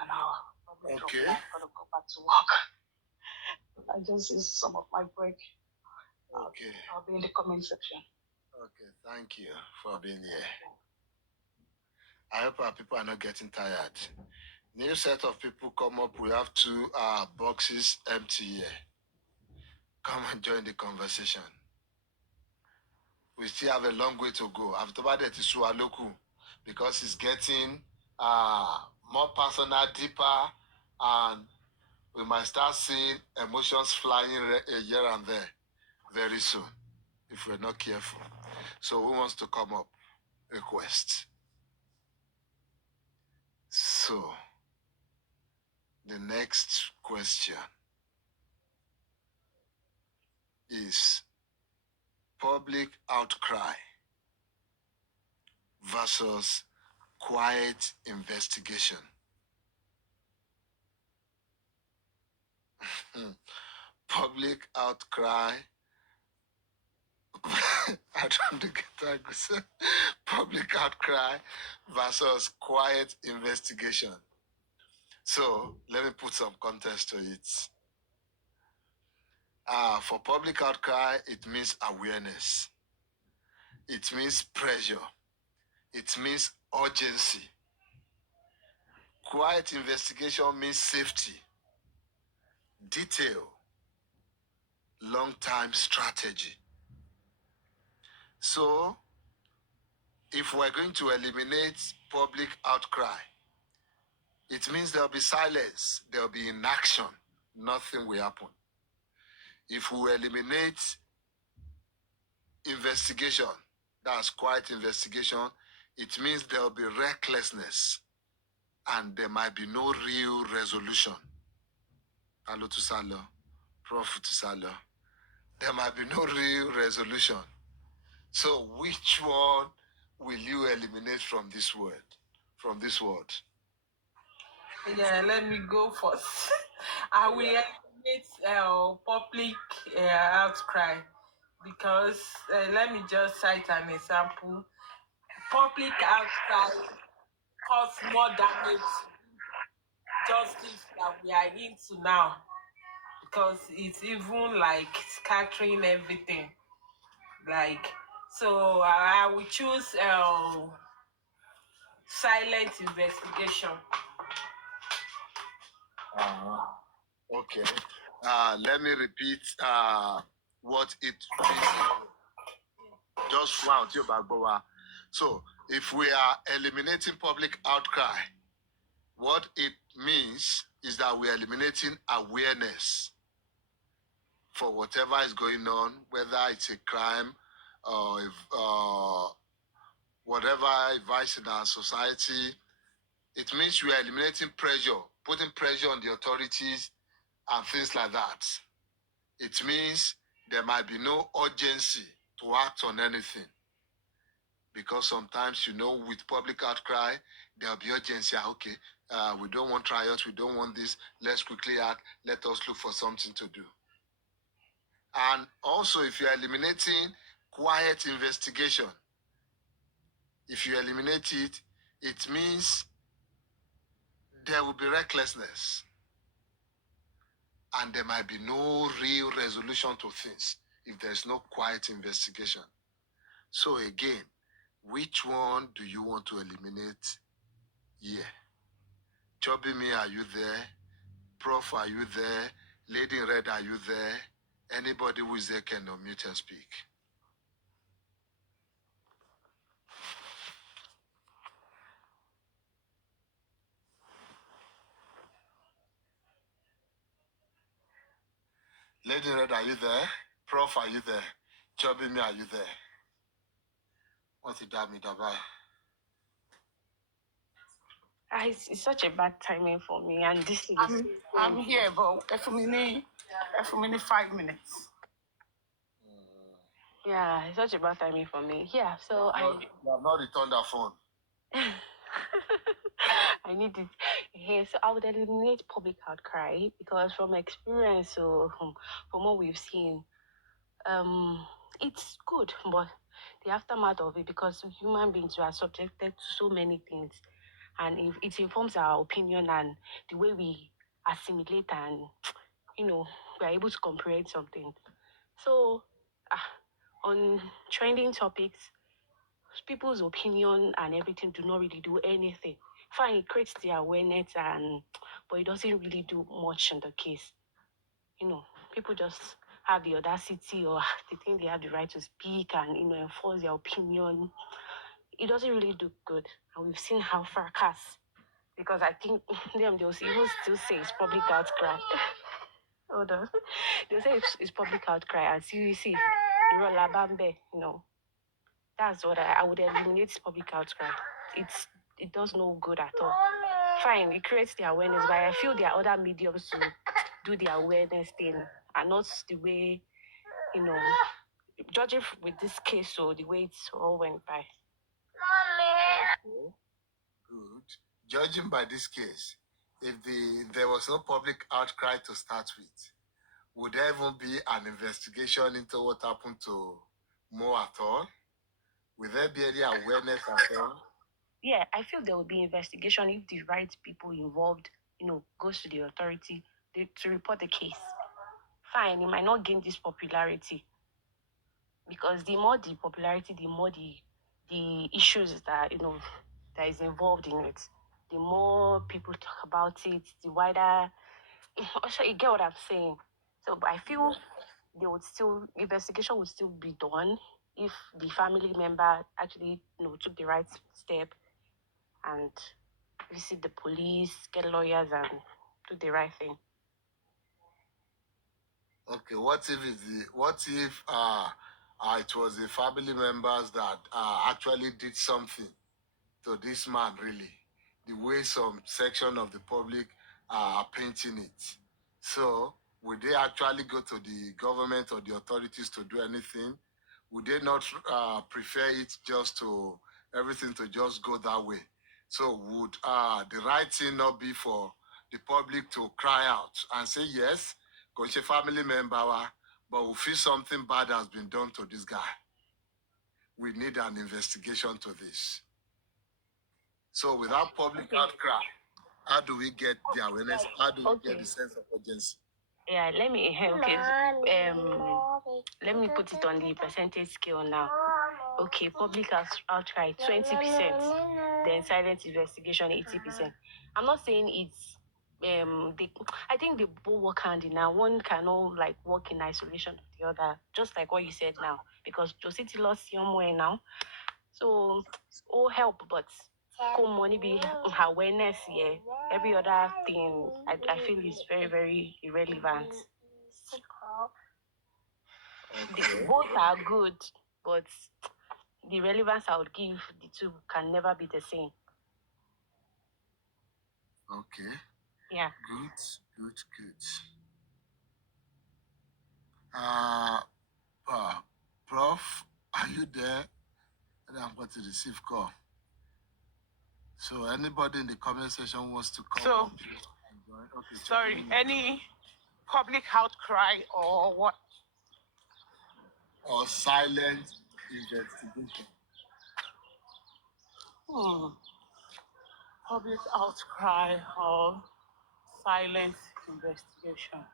And I'll probably drop Okay. now. I've got to go back to work. I just used some of my break. Okay. I'll be in the comment section. Okay. Thank you for being here. I hope our people are not getting tired. New set of people come up. We have two boxes empty here. Come and join the conversation. We still have a long way to go. I've told it to Sualoku because it's getting more personal, deeper, and we might start seeing emotions flying here and there very soon if we're not careful. So who wants to come up? Request. So the next question is public outcry versus quiet investigation. Public outcry. I don't get that. Public outcry versus quiet investigation. So let me put some context to it. For public outcry, it means awareness. It means pressure. It means urgency. Quiet investigation means safety, detail, long-term strategy. So, if we're going to eliminate public outcry, it means there'll be silence, there'll be inaction, nothing will happen. If we eliminate investigation, that's quiet investigation, it means there'll be recklessness and there might be no real resolution. Hello to Salo, Prof to Salo. There might be no real resolution. So which one will you eliminate from this word? From this word? Yeah, let me go first. I will eliminate public outcry because let me just cite an example. Public outcry cause more damage to justice that we are into now because it's even like scattering everything. Like, so I will choose silent investigation. Okay. Let me repeat what it means. Just wow, so if we are eliminating public outcry, what it means is that we are eliminating awareness for whatever is going on, whether it's a crime or whatever vice in our society. It means we are eliminating pressure, putting pressure on the authorities and things like that. It means there might be no urgency to act on anything. Because sometimes, with public outcry, there'll be urgency. Okay, we don't want riots, we don't want this. Let's quickly act. Let us look for something to do. And also, if you're eliminating quiet investigation, if you eliminate it, it means there will be recklessness. And there might be no real resolution to things if there's no quiet investigation. So again, which one do you want to eliminate here? Chubby me, are you there? Prof, are you there? Lady in red, are you there? Anybody who is there can unmute and speak. Lady in Red, are you there? Prof, are you there? Chubby me, are you there? What's it that me dabai? It's such a bad timing for me, and this is. I'm here, but if we need 5 minutes. Yeah, it's such a bad timing for me. Yeah, so You have not returned that phone. I need it. Yeah, so I would eliminate public outcry because from experience, so from what we've seen, it's good, but the aftermath of it, because human beings are subjected to so many things, and if it informs our opinion and the way we assimilate and we're able to comprehend something. So, on trending topics, people's opinion and everything do not really do anything. Fine, it creates the awareness but it doesn't really do much in the case. People just have the audacity or they think they have the right to speak and enforce their opinion. It doesn't really do good. And we've seen how fracas, because I think they'll even still say it's public outcry. Hold on. They'll say it's public outcry and you see, that's what I would eliminate public outcry. It does no good at all. Fine, it creates the awareness, but I feel there are other mediums to do the awareness thing and not the way, judging with this case, so the way it's all went by. Okay, good. Judging by this case, if there was no public outcry to start with, would there even be an investigation into what happened to Mo at all? Will there be any awareness at all? Yeah, I feel there will be investigation if the right people involved, goes to the authority to report the case. Fine, it might not gain this popularity, because the more the popularity, the more the issues that that is involved in it, the more people talk about it, the wider. Also, you get what I'm saying. So, but I feel investigation would still be done if the family member actually took the right step and visit the police, get lawyers, and do the right thing. Okay, what if it was the family members that actually did something to this man, really, the way some section of the public are painting it? So would they actually go to the government or the authorities to do anything? Would they not prefer it just to everything to just go that way? So would the right thing not be for the public to cry out and say yes, because a family member, but we feel something bad has been done to this guy. We need an investigation to this. So without public outcry, how do we get the awareness? How do we get the sense of urgency? Yeah, let me let me put it on the percentage scale now. Okay, public outcry 20%, then silent investigation 80%. I'm not saying it's I think they both work hand in hand. One cannot work in isolation of the other, just like what you said now, because Josity lost somewhere now. So all help, but come money be awareness, yeah. Every other thing I feel is very, very irrelevant. Okay. Both are good, but the relevance I would give the two can never be the same. Okay. Yeah. Good. Prof, are you there? And I'm going to receive call. So anybody in the comment section wants to come up here and join? Okay. Sorry, any public outcry or what? Or silent investigation. Public outcry or silent investigation.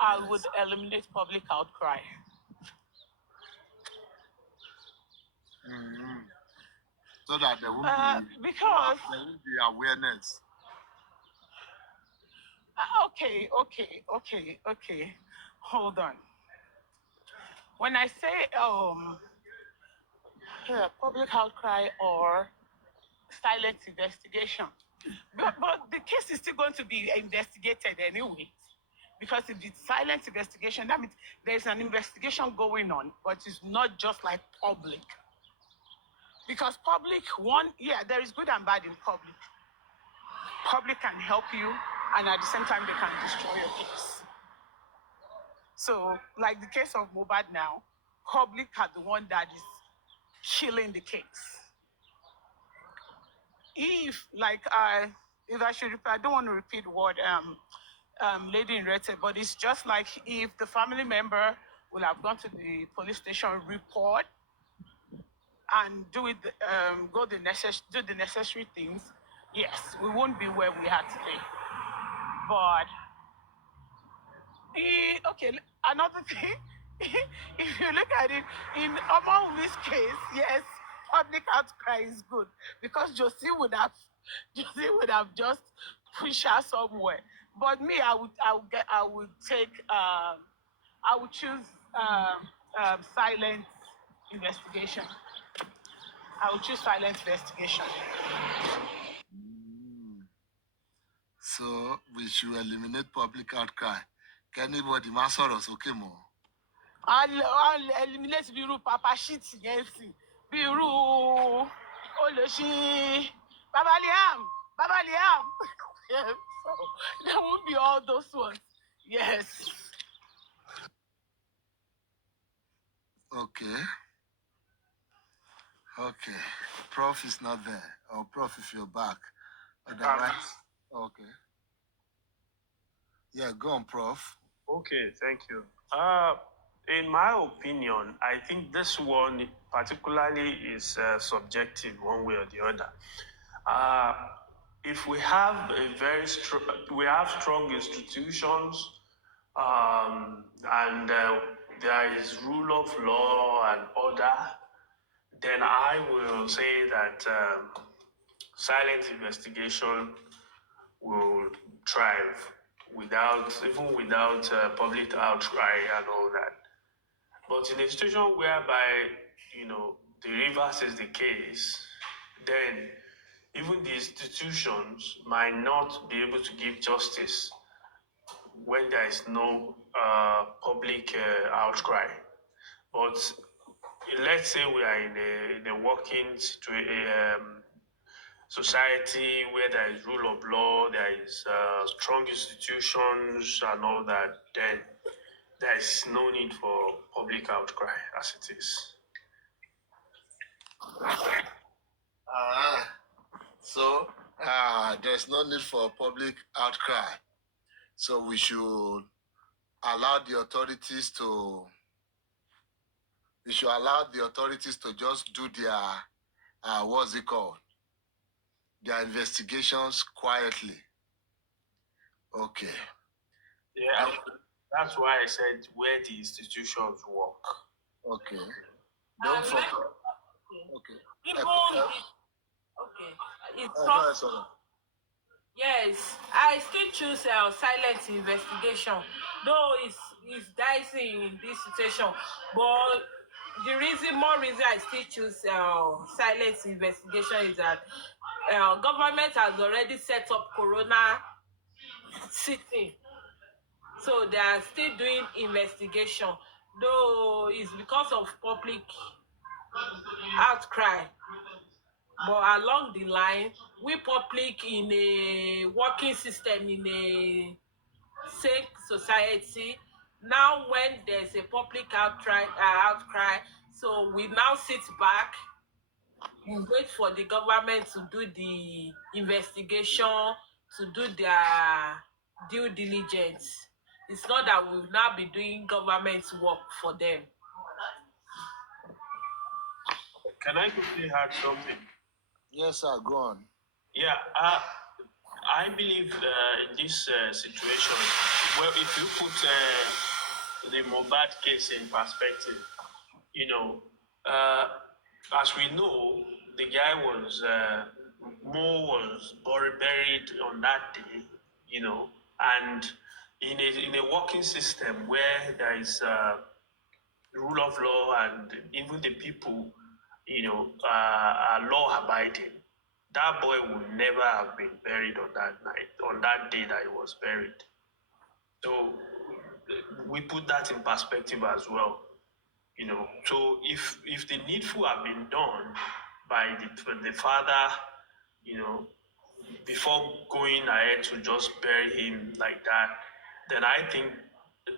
I would eliminate public outcry. So that there will Because be awareness. okay. Hold on. When I say public outcry or silent investigation, But the case is still going to be investigated anyway. Because if it's silent investigation, that means there's an investigation going on, but it's not just like public. Because public, there is good and bad in public. Public can help you, and at the same time, they can destroy your case. So, like the case of Mobad now, public are the one that is killing the case. If, if I should repeat, I don't want to repeat what lady in red said, but it's just like if the family member will have gone to the police station, report, and do the necessary things, yes, we won't be where we are today. But okay, another thing, if you look at it in Omonwi's case, yes, public outcry is good because Josie would have just pushed her somewhere. But me, I would take, I would choose silent investigation. I would choose silent investigation. So we should eliminate public outcry. Can anybody master us? Okay, more. I'll eliminate bí irú papa shit yẹn sì bí irú olóṣì Baba Liam. Yes. So there won't be all those ones. Yes. Okay. Okay. Prof is not there. Or Prof, if you're back. Otherwise, okay. Yeah, go on, Prof. Okay, thank you. In my opinion, I think this one particularly is subjective one way or the other. If we have we have strong institutions, and there is rule of law and order, then I will say that silent investigation will thrive even without public outcry and all that. But in a situation whereby, the reverse is the case, then even the institutions might not be able to give justice when there is no public outcry. But let's say we are in a working society where there is rule of law, there is strong institutions and all that, then there is no need for public outcry as it is. So there's no need for public outcry. So we should allow the authorities to. We should allow the authorities to just do their what's it called? Their investigations quietly. Okay. Yeah, that's why I said where the institutions work. Okay. Don't forget. Okay. Even it's yes, I still choose silent investigation, though it's dicey in this situation. But the more reason I still choose silent investigation is that government has already set up Corona sitting, so they are still doing investigation, though it's because of public outcry. But along the line, we public in a working system, in a safe society, now when there's a public outcry, so we now sit back, we wait for the government to do the investigation, to do their due diligence. It's not that we'll now be doing government work for them. Can I quickly add something? Yes, sir. Go on. Yeah, I believe in this situation, well, if you put the Mobad case in perspective, as we know, the guy was buried on that day, and in a working system where there is rule of law and even the people, are law abiding, that boy would never have been buried on that night, on that day that he was buried. So we put that in perspective as well. So if the needful have been done by the father, you know, before going ahead to just bury him like that, then I think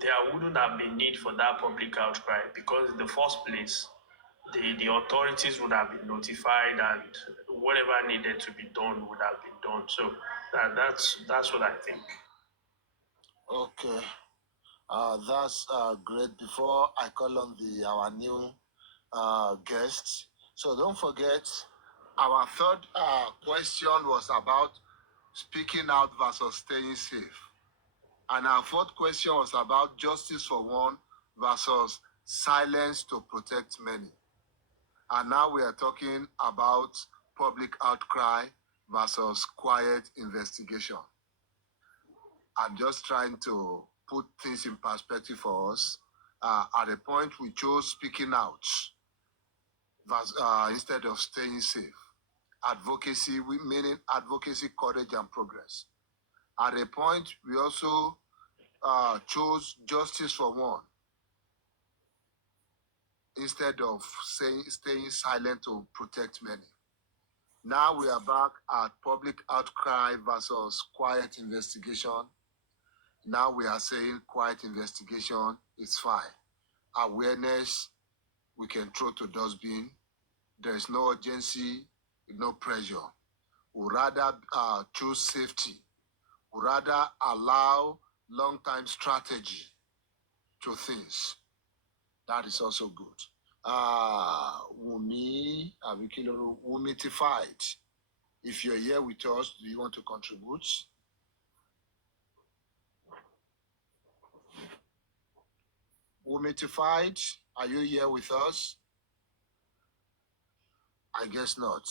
there wouldn't have been need for that public outcry, because in the first place, the authorities would have been notified, and whatever needed to be done would have been done. So that's what I think. Okay. That's great. Before I call on our new guests, so don't forget, our third question was about speaking out versus staying safe, and our fourth question was about justice for one versus silence to protect many. And now we are talking about public outcry versus quiet investigation. I'm just trying to put things in perspective for us. At a point, we chose speaking out instead of staying safe. Advocacy, meaning advocacy, courage, and progress. At a point, we also chose justice for one instead of staying silent to protect many. Now we are back at public outcry versus quiet investigation. Now we are saying quiet investigation is fine. Awareness, we can throw to dustbin. There is no urgency, no pressure. We rather choose safety. We rather allow long-time strategy to things. That is also good. Wunmi, Abikiloro, Wumitified. If you're here with us, do you want to contribute? Wumitified, are you here with us? I guess not.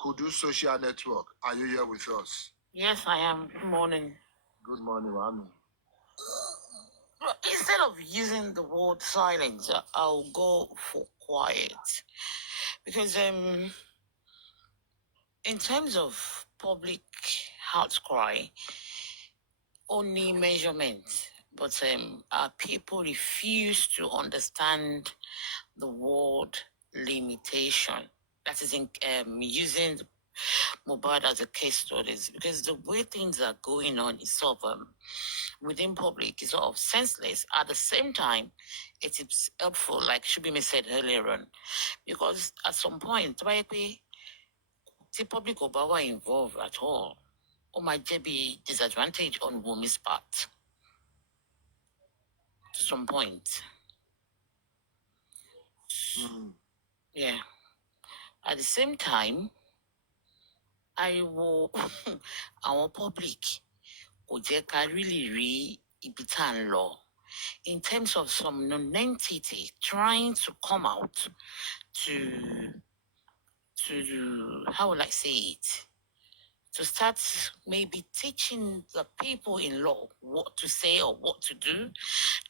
Kudu Social Network, are you here with us? Yes, I am. Good morning. Good morning, Wami. Instead of using the word silence, I'll go for quiet. Because in terms of public outcry, only measurement, but our people refuse to understand the word limitation. That is in using Mobile as a case studies, because the way things are going on is sort of within public is sort of senseless. At the same time, it is helpful, like Shubimi said earlier on, because at some point, the public will be involved at all, or might there be disadvantage on Wumi's part to some point. Yeah. At the same time, I will our public kò jẹ́ ká really rí ibi tá à ń lọ in terms of some non-entity trying to come out to how will I say it? To start maybe teaching the people in law what to say or what to do,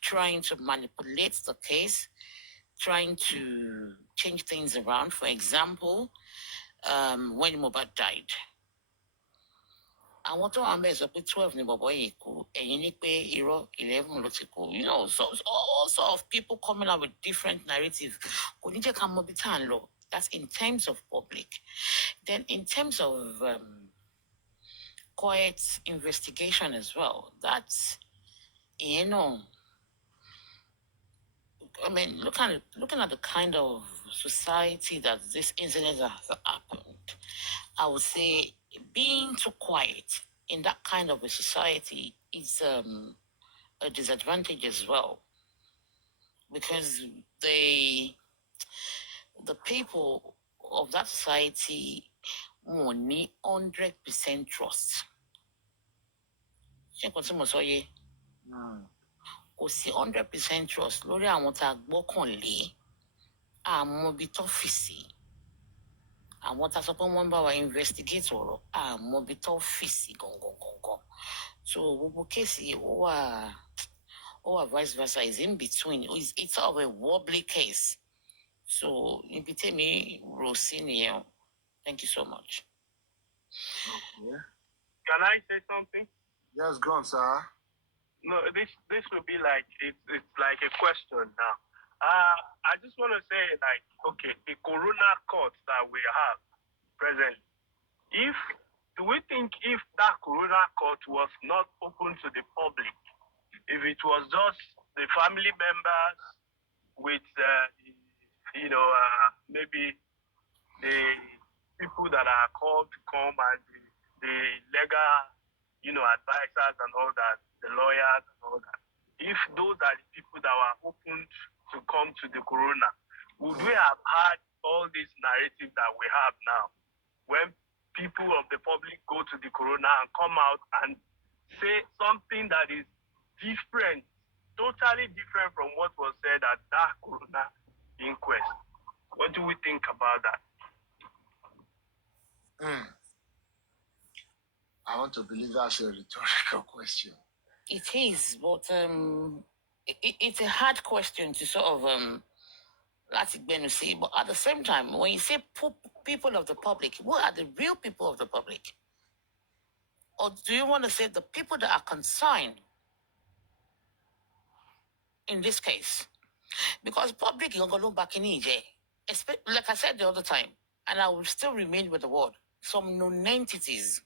trying to manipulate the case, trying to change things around. For example, when Mohbad died, àwọn tó wà ń bẹ̀ sọ pé 12 ni bọ̀bọ̀ yìí kú, ẹ̀yin ní pé irọ́ 11 ló ti kú. So all sort of people coming out with different narratives. Kò ní jẹ́ ká mọ ibi tá à ń lọ. That's in terms of public. Then in terms of quiet investigation as well, that's, I mean, looking at the kind of society that this incident has happened, I would say being too quiet in that kind of a society is a disadvantage as well, because the people of that society won't need 100% trust. Ṣé nǹkan tí mo sọ yé? Kò sí 100% trust lórí àwọn tá a gbọ́kànlé, àmọ́ ibi tó fi sí. Àwọn tá a sọ pé wọ́n ń bá wa investigate ọ̀rọ̀, àmọ́ ibi tó fi sí gangan. So gbogbo kéèsì ó wà vice versa, is in between. It's sort of a wobbly case. So ibi tèmi rò sí nìyẹn. Thank you so much. Okay. Can I say something? Yes, go on, sir. No, this will be like it's like a question now. I just want to say like, okay, the corona court that we have present, if do we think if that corona court was not open to the public, if it was just the family members with maybe the people that are called to come and the legal advisors and all that, the lawyers and all that, if those are the people that were opened to come to the corona, would we have had all these narratives that we have now when people of the public go to the corona and come out and say something that is different, totally different from what was said at that corona inquest? What do we think about that? I want to believe that's a rhetorical question. It is, but it's a hard question to sort of that's going to say. But at the same time, when you say people of the public, what are the real people of the public? Or do you want to say the people that are concerned in this case? Because public is going to back in EJ. Like I said the other time, and I will still remain with the word, some known entities.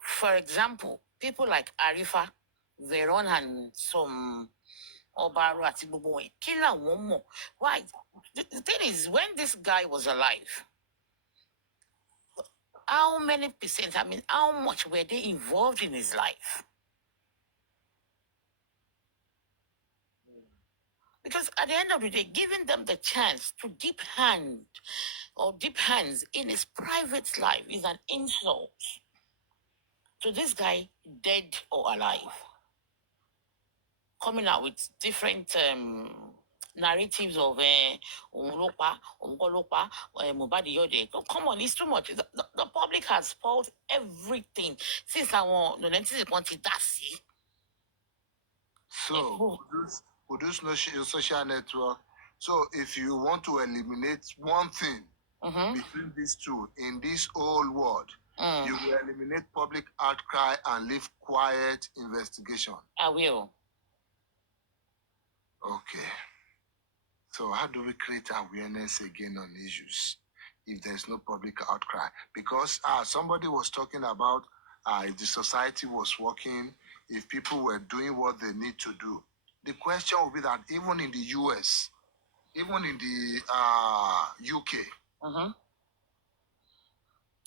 For example, people like Arifa, Veron, and some Obaro àti gbogbo wọn kí làwọn mọ̀. Why? The thing is, when this guy was alive, how many percent, how much were they involved in his life? Because at the end of the day, giving them the chance to dip hands in his private life is an insult to this guy, dead or alive. Coming out with different narratives of Mohbad Yode. Come on, it's too much. The public has spoiled everything since our wanted that see. So, produce no social network. So, if you want to eliminate one thing between these two in this whole world, you will eliminate public outcry and leave quiet investigation. I will. Okay. So, how do we create awareness again on issues if there's no public outcry? Because somebody was talking about if the society was working, if people were doing what they need to do. The question will be that even in the US, even in the UK,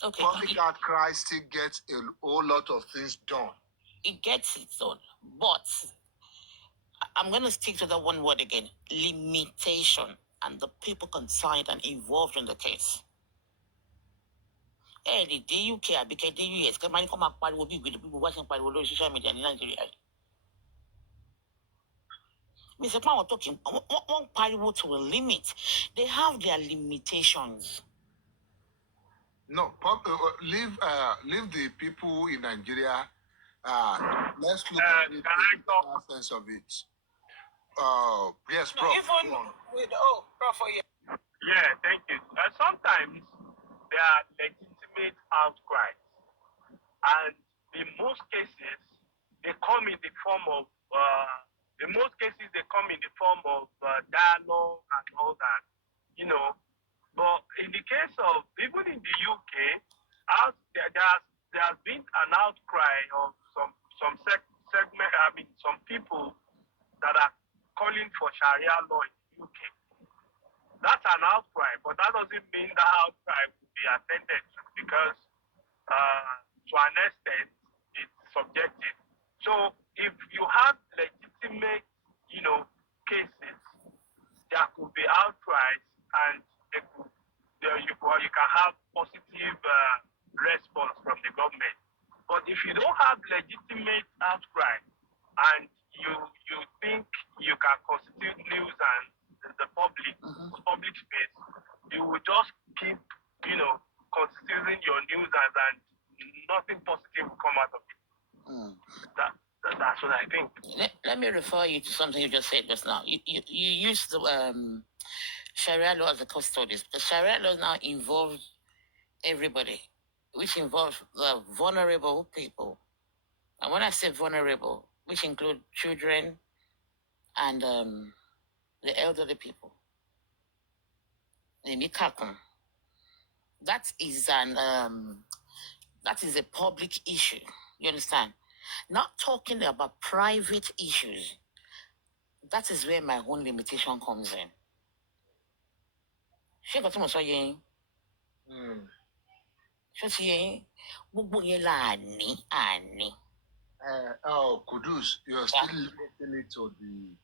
okay, public outcry still gets a whole lot of things done. It gets it done, but I'm going to stick to that one word again: limitation, and the people concerned and involved in the case. The UK, because the US, come up with the people watching social media in Nigeria. Mr. Power talking one pariwo to a limit. They have their limitations. No, leave the people in Nigeria. Let's look at it in the general sense of it. Yes, Prof. Even with Prof. Yeah, thank you. Sometimes there are legitimate outcries, and in most cases, they come in the form of dialogue and all that, But in the case of even in the UK, there has been an outcry of some segment. Some people that are calling for Sharia law in the UK. That's an outcry, but that doesn't mean that outcry will be attended to because to an extent it's subjective. So if you have legitimate, cases, there could be outcries and you can have positive response from the government. But if you don't have legitimate outcry and you think you can constitute news and the public space, you will just keep, constituting your news and nothing positive will come out of it. That's what I think. Let me refer you to something you just said just now. You used the Sharia law as a custody. The Sharia law now involves everybody, which involves the vulnerable people. And when I say vulnerable, which include children and the elderly people, that is that is a public issue. You understand? Not talking about private issues. That is where my own limitation comes in. Ṣé nǹkan tí mo sọ yé yín? Ṣé ti yé yín? Gbogbo yẹn là àní. Kudus, you're still limiting it to the.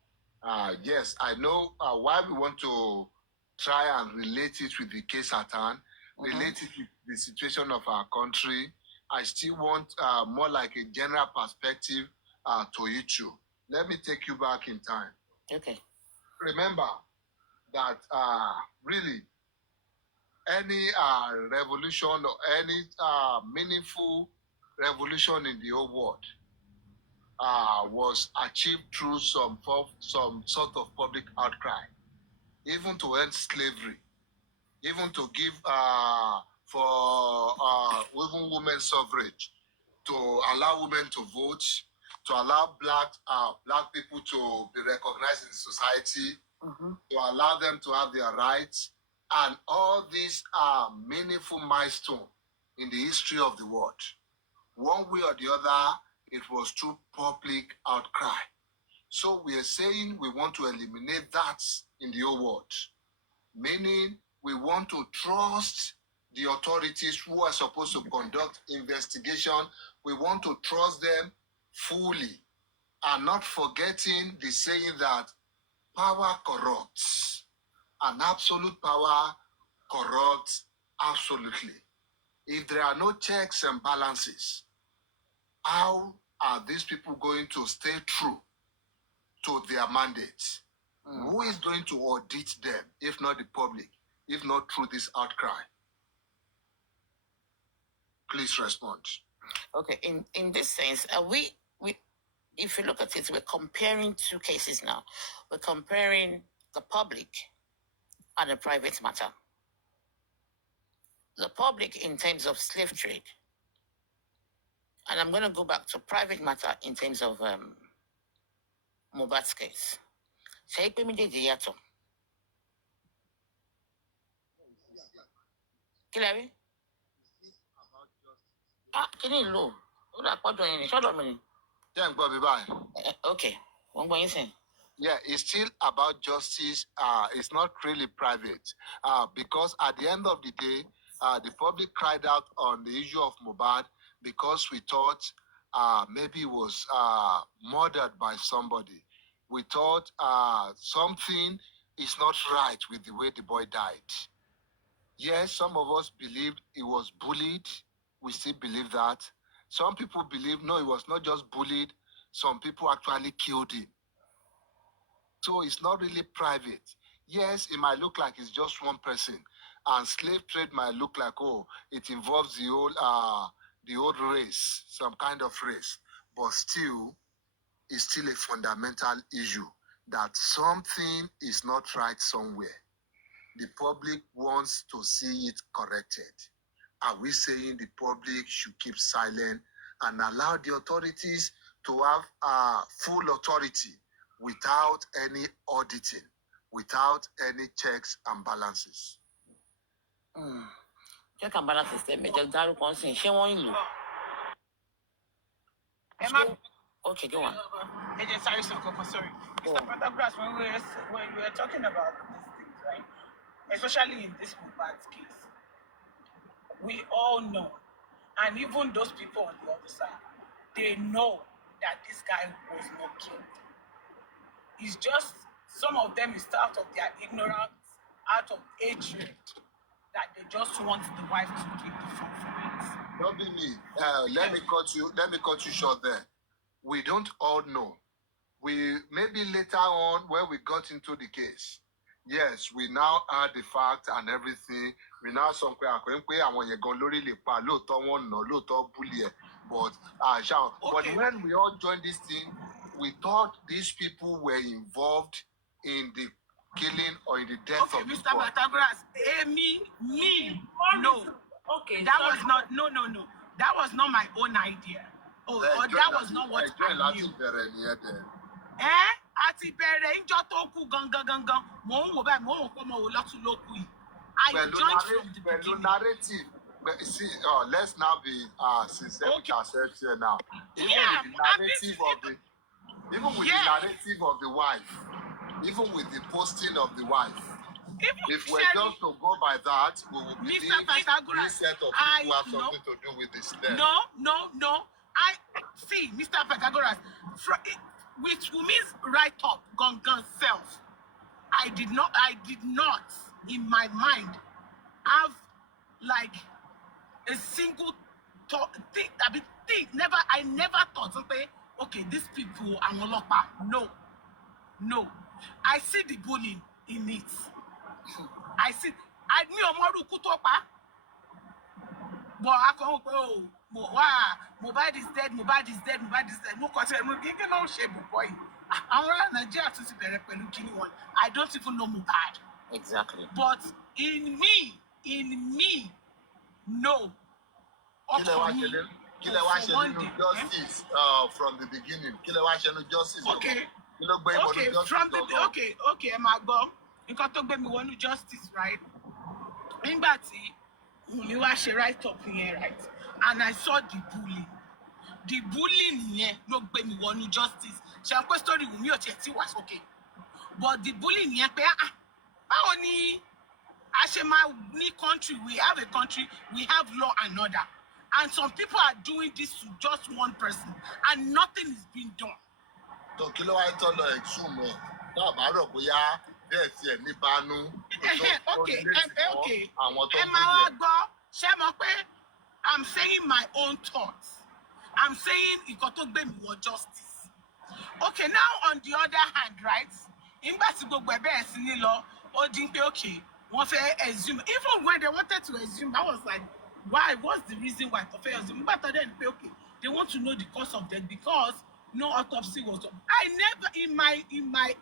Yes, I know why we want to try and relate it with the case at hand, relate it with the situation of our country. I still want more like a general perspective to it too. Let me take you back in time. Okay. Remember that really any revolution or any meaningful revolution in the whole world was achieved through some sort of public outcry, even to end slavery, even to give for even women's suffrage, to allow women to vote, to allow black people to be recognized in society, to allow them to have their rights, and all these are meaningful milestones in the history of the world. One way or the other, it was through public outcry. So we are saying we want to eliminate that in the whole world, meaning we want to trust the authorities who are supposed to conduct investigation. We want to trust them fully and not forgetting the saying that power corrupts and absolute power corrupts absolutely. If there are no checks and balances, how are these people going to stay true to their mandates? Who is going to audit them, if not the public, if not through this outcry? Please respond. Okay, in this sense, we if you look at it, we're comparing two cases now. We're comparing the public and the private matter. The public in terms of slave trade, and I'm going to go back to private matter in terms of Mohbad's case. Ṣé pé méjèèjì yàtọ̀? Kí lẹ rí? Kí ni ìlú? Ó dà pọ́dọ̀ yẹn ni, ṣọ́dọ̀ mi ni. Yeah, Bobby, bye. Okay, wọ́n gbọ́ yín sìn. Yeah, it's still about justice. It's not really private because at the end of the day, the public cried out on the issue of Mohbad because we thought maybe he was murdered by somebody. We thought something is not right with the way the boy died. Yes, some of us believed he was bullied. We still believe that. Some people believe no, he was not just bullied. Some people actually killed him. So it's not really private. Yes, it might look like it's just one person, and slave trade might look like it involves the old race, some kind of race, but still, it's still a fundamental issue that something is not right somewhere. The public wants to see it corrected. Are we saying the public should keep silent and allow the authorities to have full authority without any auditing, without any checks and balances? Check and balance system, just dárúkọ sí ṣé wọ́n ń lò? Okay, go on. Sorry. Mr. Patagrass, when we were talking about these things, right? Especially in this Mohbad's case, we all know, and even those people on the other side, they know that this guy was not killed. It's just some of them is out of their ignorance, out of hatred, that they just want the wife to take the fall for it. Don't be me. Let me cut you short there. We don't all know. We maybe later on when we got into the case. Yes, we now add the fact and everything. We now somewhere àwọn yẹn gan lórí lè pa lóòótọ́ wọn nà lóòótọ́ bully ẹ̀ but but when we all joined this thing, we thought these people were involved in the killing or in the death of Mr. Patagrass, me, no. Okay, That sorry. was not, no. That was not my own idea. Or that was not what I knew. Àti bẹ̀rẹ̀ ìjọ tó kú gangan. Mò ń wò báyìí, mò ń wò pé mo wò lọ́tún ló kú yìí. I joined from the beginning. Narrative. But see, let's now be sincere with ourselves here now. Even Yeah, with the narrative of the, even with the narrative of the wife, even with the posting of the wife. If we're just to go by that, we will believe this set of people have something to do with this. No. I see, Mr. Pythagoras, with Wumi's write-up, Gungan self, I did not, in my mind, have like a single thought, I never thought, okay, these people are Molopa. No. I see the bullying in it. I knew Omoru Kutopa, but I can't go. Mohbad is dead. No consider no shape boy. Nigeria to see one. I don't even know Mohbad. Exactly. But in me, no. Justice from the beginning. Justice. Okay, from the okay, Emma Gom. You got to be me one justice, right? Nígbà tí Wunmi wá ṣe write up yẹn, right? And I saw the bullying. The bullying yẹn ló gbé mi wọnú justice. Ṣé àwọn story Wunmi ò tiẹ̀ tí wà sókè? But the bullying yẹn pé báwo ni a ṣe máa ní country, we have a country, we have law and order. And some people are doing this to just one person and nothing is being done. So kí ló wá ń tọ́ lọ exhume ẹ̀? Tá a bá rò bóyá bẹ́ẹ̀ tiẹ̀ ní bánú. Okay. Ẹ máa wá gbọ́, ṣé mọ̀ pé I'm saying my own thoughts. I'm saying nǹkan tó gbé mi wọ justice. Okay, now on the other hand, right? Nígbà tí gbogbo ẹ̀ bẹ̀rẹ̀ sí ní lọ, ó dín pé okay, wọ́n fẹ́ exhume. Even when they wanted to exhume, I was like, why? What's the reason why to fail? Nígbà tó dẹ̀ ní pé okay, they want to know the cause of death because no autopsy was done. I never, in my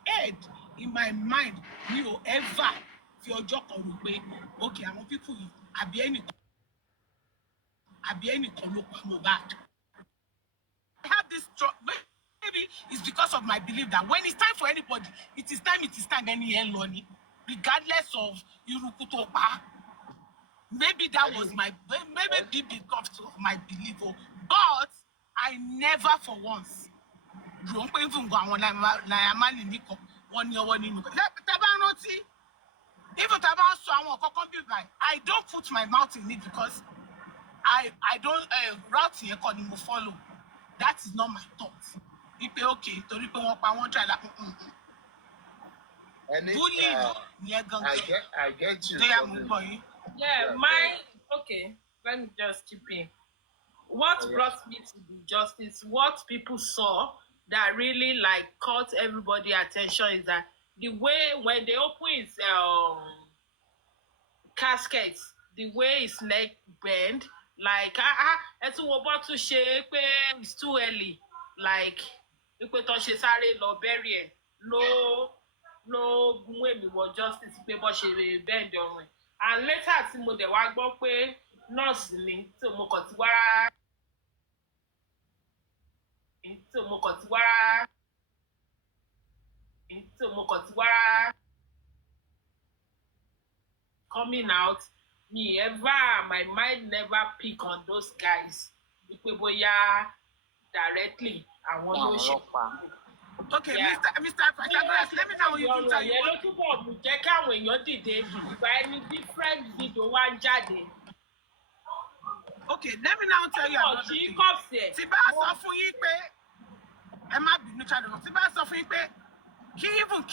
head, in my mind, mi ò ever fi ọjọ́ kan rò pé okay, àwọn people yìí àbí ẹnìkan ló pa Mohbad. I have this maybe it's because of my belief that when it's time for anybody, it is time any lonely, regardless of irú tó pa. Maybe that was maybe because of my belief. But I never for once even go àwọn Naira nìkan wọ́n ní ọwọ́ nínú. Even tá bá sọ àwọn kankan bí báyìí, I don't put my mouth in it because I don't route yẹn kọ́ ni mo follow. That is not my thought. Ipe okay, torí pé wọ́n pa wọ́n try like bullying yẹn gangan. I get you. Yeah, okay, let me just chip in. What brought me to the justice, what people saw that really like caught everybody's attention is that the way when they open his casket, the way his neck bend, like it's too early, like pé tó ṣe sáré lọ bury ẹ̀ ló mú èmi wọ justice pé bó ṣe bend ọrùn ẹ̀. And later tí mo dẹ̀ wá gbọ́ pé nurse ni tí mo kàn ti wá coming out, my mind never pick on those guys wípé bóyá directly àwọn ló ṣe. Okay, yeah. Mr. Pythagoras, let me know you can tell you. Yẹn ló túbọ̀ mú jẹ́ káwọn èèyàn dìde ìgbà ẹni different video wá ń jáde. Okay, let me now tell you another thing. Tí bá sọ fún yín pé ẹ má bínú chadọ, tí bá sọ fún yín pé kí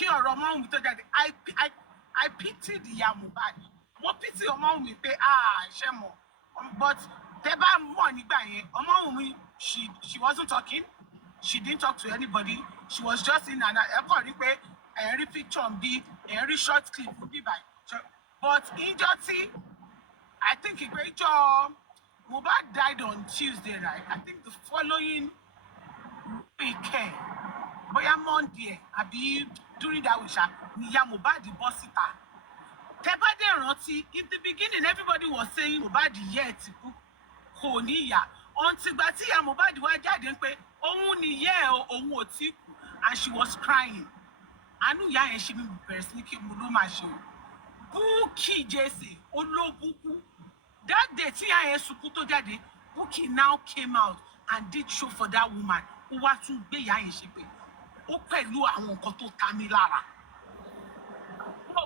ọ̀rọ̀ Ọmọ́wùnmí tó jáde, I pity the ìyá Mohbad. Mo pity Ọmọ́wùnmí pé ṣé mọ̀, but tẹ́ bá mọ̀ nígbà yẹn, Ọmọ́wùnmí she wasn't talking. She didn't talk to anybody. She was just in and out. Every picture be every short clip would be by. But in Joti, I think Mohbad died on Tuesday, right? I think the following weekend, Boya Monday, during that week, Mohbad the bossita. Tẹ́bádé rántí, in the beginning everybody was saying Mohbad yẹ́ ti kú kò ní ìyá. Until tí ìyá Mohbad wá jáde pé òun ni yẹ́ o, òun ò tí kú, and she was crying. Àánú ìyá yẹn ṣe mí bẹ̀rẹ̀ sí ní kí mo ló máa ṣe o. Bukky Jesse olóbùkún. That day tí ìyá yẹn sunkún tó jáde, Bukky now came out and did show for that woman. Ó wá tún gbé ìyá yẹn ṣépè. Ó pẹ̀lú àwọn nǹkan tó ta mí lára.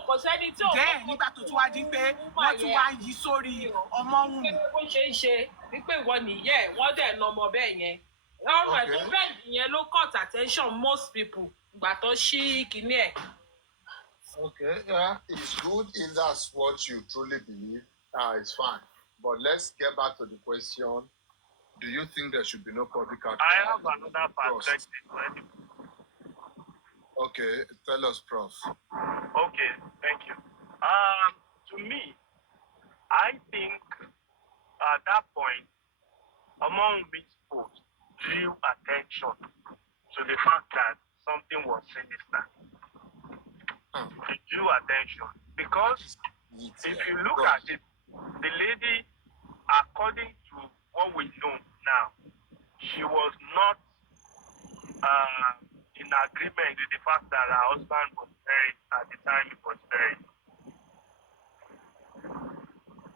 Kò sẹ́ni tí ò Bẹ́ẹ̀ nígbà tó tún wá di pé wọ́n tún wá yí sórí ọmọ Wunmi. Bó ṣe ń ṣe wípé ìwọ nìyẹ́ ẹ̀ wọ́n dẹ̀ nà ọmọ bẹ́ẹ̀ yẹn. Ọ̀rọ̀ ẹ̀ tó bẹ́ẹ̀ yẹn ló cut attention most people ìgbà tó ṣí kinní ẹ̀. Okay, yeah, it's good if that's what you truly believe. It's fine. But let's get back to the question. Do you think there should be no public outcry? I have another perspective. Okay, tell us, Prof. Okay, thank you. To me, I think at that point, among these posts drew attention to the fact that something was sinister. It drew attention because if you look at it, the lady, according to what we know now, she was not in agreement with the fact that her husband was buried at the time he was buried.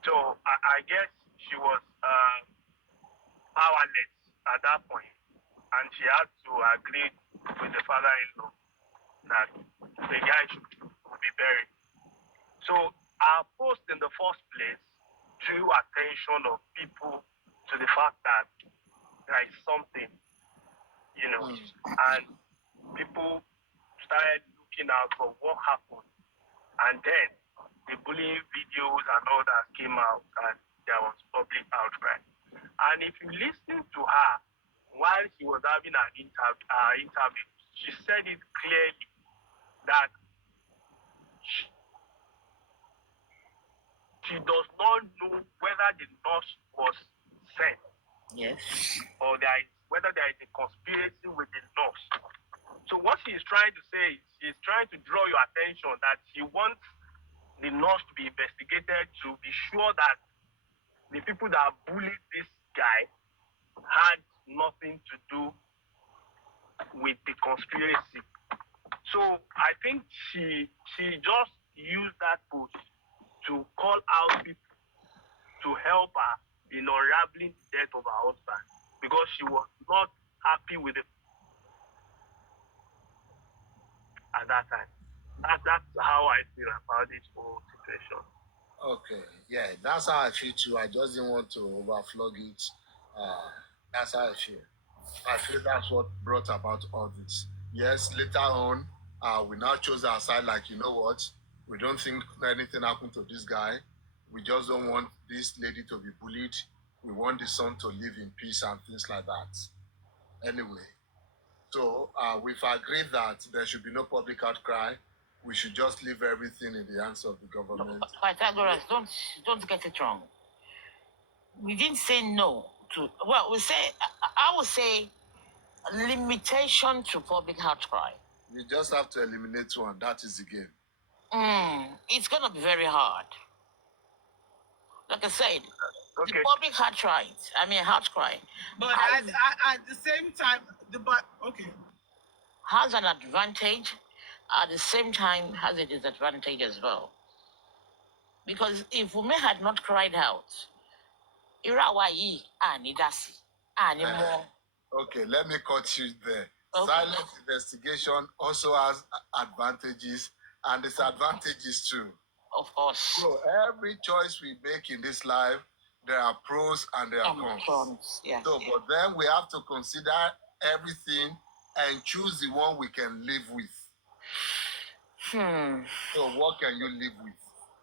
So I guess she was powerless at that point, and she had to agree with the father-in-law that the guy should be buried. So our post in the first place drew attention of people to the fact that there is something, and people started looking out for what happened. And then the bullying videos and all that came out, and there was public outcry. And if you listen to her while she was having an interview, she said it clearly that she does not know whether the nurse was sent. Yes. Or whether there is a conspiracy with the nurse. So what she is trying to say is she's trying to draw your attention that she wants the nurse to be investigated to be sure that the people that bullied this guy had nothing to do with the conspiracy. So I think she just used that post to call out people to help her in unraveling the death of her husband because she was not happy with it at that time. That's how I feel about this whole situation. Okay, yeah, that's how I feel too. I just didn't want to overflog it. That's how I feel. I feel that's what brought about all this. Yes, later on, we now chose our side like, you know what? We don't think anything happened to this guy. We just don't want this lady to be bullied. We want the son to live in peace and things like that. Anyway, so we've agreed that there should be no public outcry. We should just leave everything in the hands of the government. Pythagoras, don't get it wrong. We didn't say no to. Well, I would say limitation to public outcry. You just have to eliminate one. That is the game. It's gonna be very hard. Like I said, Okay. the public outcry. But at the same time, has an advantage. At the same time, has a disadvantage as well. Because if Wunmi had not cried out, Irawayi Anidasi anymore. Okay, let me cut you there. Okay. Silent investigation also has advantages and disadvantages too. Of course. So every choice we make in this life, there are pros and there are cons. Yeah. So, but then we have to consider everything and choose the one we can live with. So what can you live with?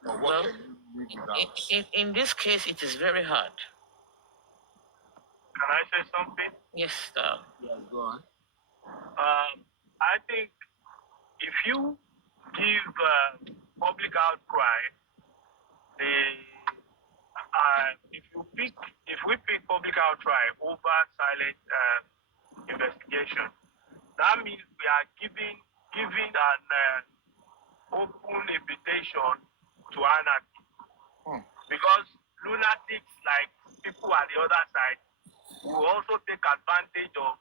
Or what can you live without? In this case, it is very hard. Can I say something? Yes, Yeah, go on. I think if you give public outcry, if we pick public outcry over silent investigation, that means we are giving an open invitation to anarchy. Because lunatics, like people at the other side, will also take advantage of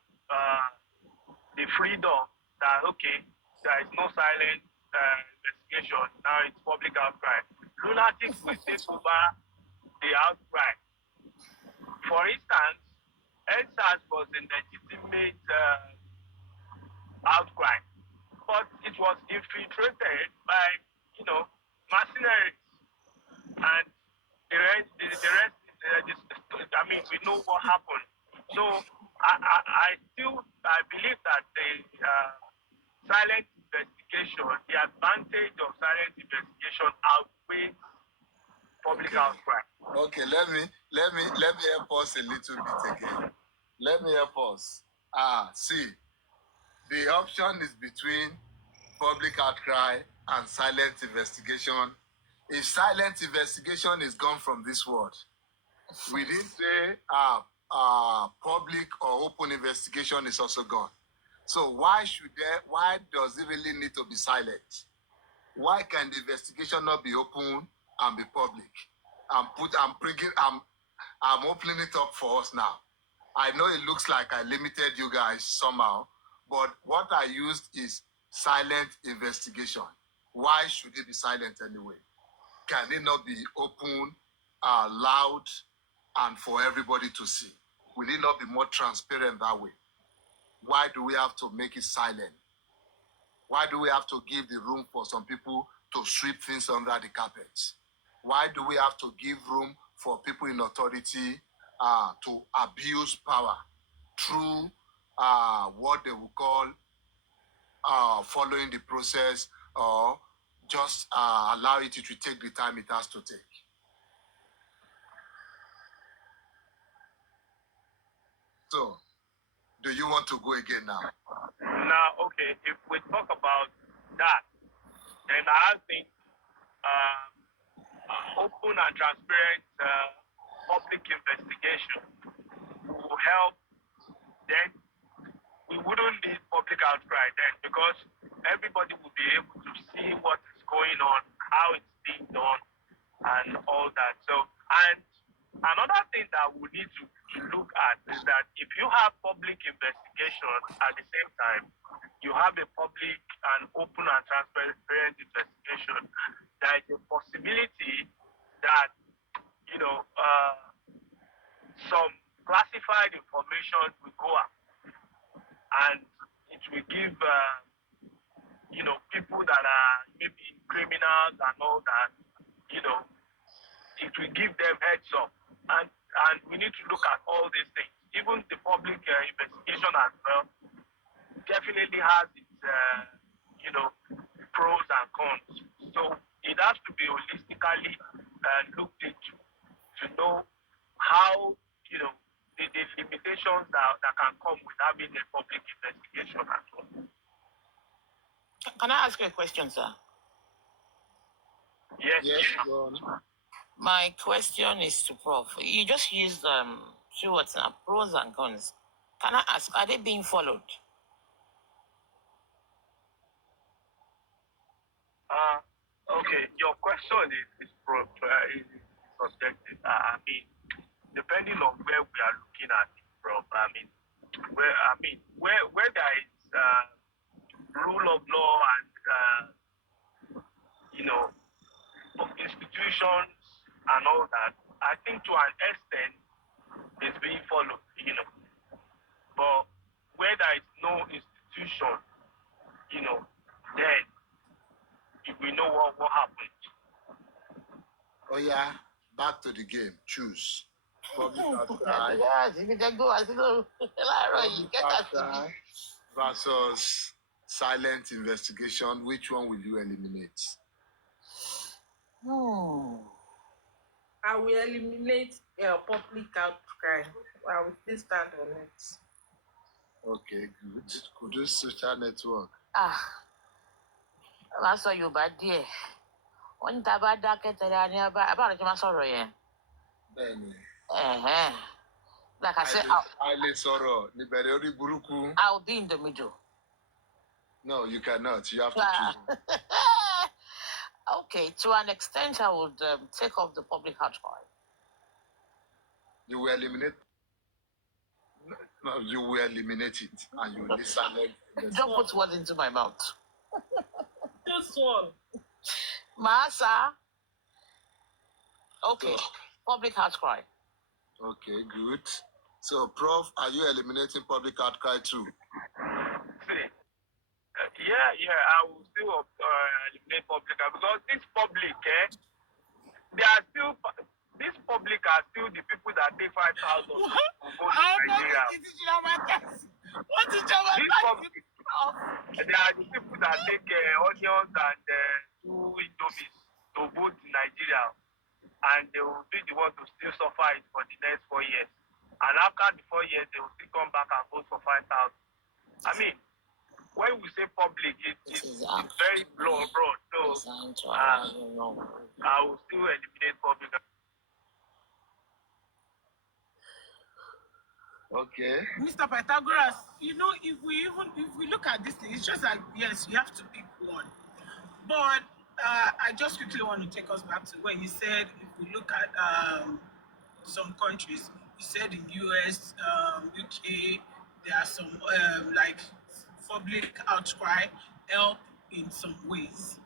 the freedom that, okay, there is no silent investigation, now it's public outcry. Lunatics will take over the outcry. For instance, NSAS was a legitimate outcry, but it was infiltrated by, mercenaries, and I mean, we know what happened. So I believe that the silent investigation, the advantage of silent investigation outweighs public outcry. Okay, let me help us a little bit again. Let me help us. See, the option is between public outcry and silent investigation. If silent investigation is gone from this world, we didn't say public or open investigation is also gone. So why does it really need to be silent? Why can the investigation not be open and be public? I'm opening it up for us now. I know it looks like I limited you guys somehow, but what I used is silent investigation. Why should it be silent anyway? Can it not be open, loud, and for everybody to see? Will it not be more transparent that way? Why do we have to make it silent? Why do we have to give the room for some people to sweep things under the carpet? Why do we have to give room for people in authority to abuse power through what they will call following the process, or just allow it to take the time it has to take? So, do you want to go again now? Now, okay, if we talk about that, then I think open and transparent public investigation will help. Then we wouldn't need public outcry then, because everybody will be able to see what is going on, how it's being done, and all that. So, and another thing that we need to look at is that if you have public investigation at the same time, you have a public and open and transparent investigation, there is a possibility that, some classified information will go up, and it will give, people that are maybe criminals and all that, it will give them heads up. And we need to look at all these things. Even the public investigation as well definitely has its, pros and cons. So it has to be holistically looked into to know how, the limitations that can come with having a public investigation as well. Can I ask you a question, sir? Yes. Go on. My question is to Prof. You just used two words now, pros and cons. Can I ask, are they being followed? Okay, your question is subjective. I mean, depending on where we are looking at it from, where there is rule of law and institutions and all that, I think to an extent it's being followed, But where there is no institution, then we know what happened. Oh yeah, back to the game. Choose. Public outcry versus silent investigation. Which one will you eliminate? I will eliminate public outcry. I will still stand on it. Okay, good. Could you social network? That's why you're bad, dear. When Tabada Ketania about my sorrow, Benny. Like I said, I'll be in the middle. No, you cannot. You have to choose. Okay, to an extent, I would take off the public outcry. You will eliminate. No, you will eliminate it, and you will silent. Don't put words into my mouth. This one. Masa. Okay, So, public outcry. okay, good. So, Prof, are you eliminating public outcry too? See, I will still eliminate public because this public, they are still this public are still the people that take 5,000 to vote in Nigeria. What is your This public, they are the people that take onions and two indomies to vote in Nigeria, and they will be the ones to still suffer it for the next 4 years. And after the 4 years, they will still come back and vote for 5,000. I mean, when we say public, it's very broad. So I will still eliminate public. Okay. Mr. Pythagoras, if we look at this thing, it's just like, yes, you have to pick one. But I just quickly want to take us back to when he said, if we look at some countries, he said in US, UK, there are some like public outcry help in some ways.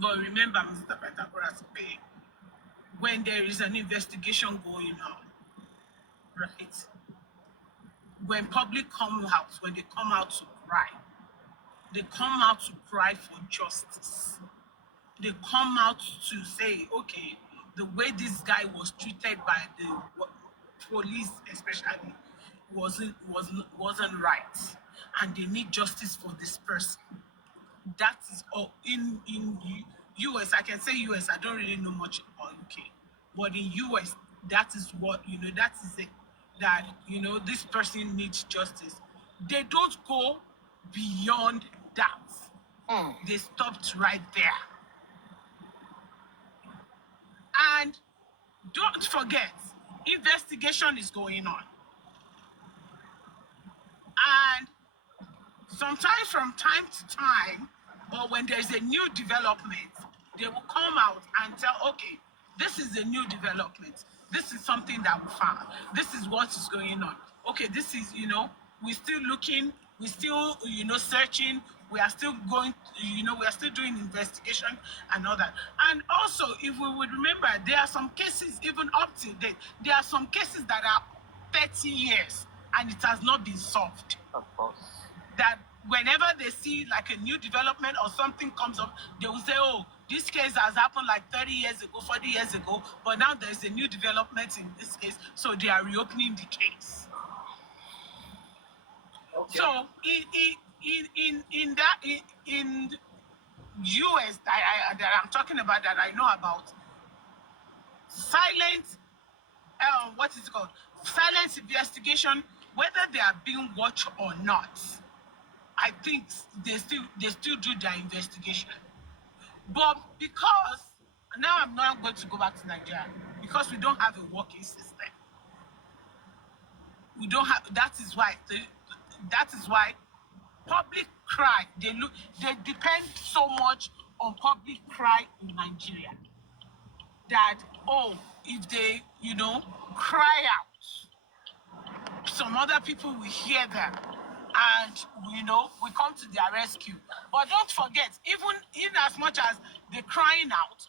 But remember, Mr. Pythagoras, when there is an investigation going on, right? When public come out, when they come out to cry, they come out to cry for justice. They come out to say, okay, the way this guy was treated by the police, especially, wasn't right, and they need justice for this person. That is all. In US, I can say US. I don't really know much about UK, but in US, that is what that is it. That this person needs justice. They don't go beyond that. They stopped right there. And don't forget, investigation is going on. And sometimes from time to time, or when there's a new development, they will come out and tell, okay, this is a new development. This is something that we found. This is what is going on. Okay, this is, we're still looking, we're still, searching, we are still going, we are still doing investigation and all that. And also, if we would remember, there are some cases, even up to date, there are some cases that are 30 years and it has not been solved. Of course. That whenever they see like a new development or something comes up, they will say, oh, this case has happened like 30 years ago, 40 years ago, but now there's a new development in this case, so they are reopening the case. Okay. So in US that I'm talking about, that I know about, silent what is it called? Silence investigation, whether they are being watched or not. I think they still do their investigation. But because now I'm not going to go back to Nigeria, because we don't have a working system. We don't have. That is why public cry. They depend so much on public cry in Nigeria. That if they cry out, some other people will hear them, and we come to their rescue. But don't forget, even in as much as they're crying out,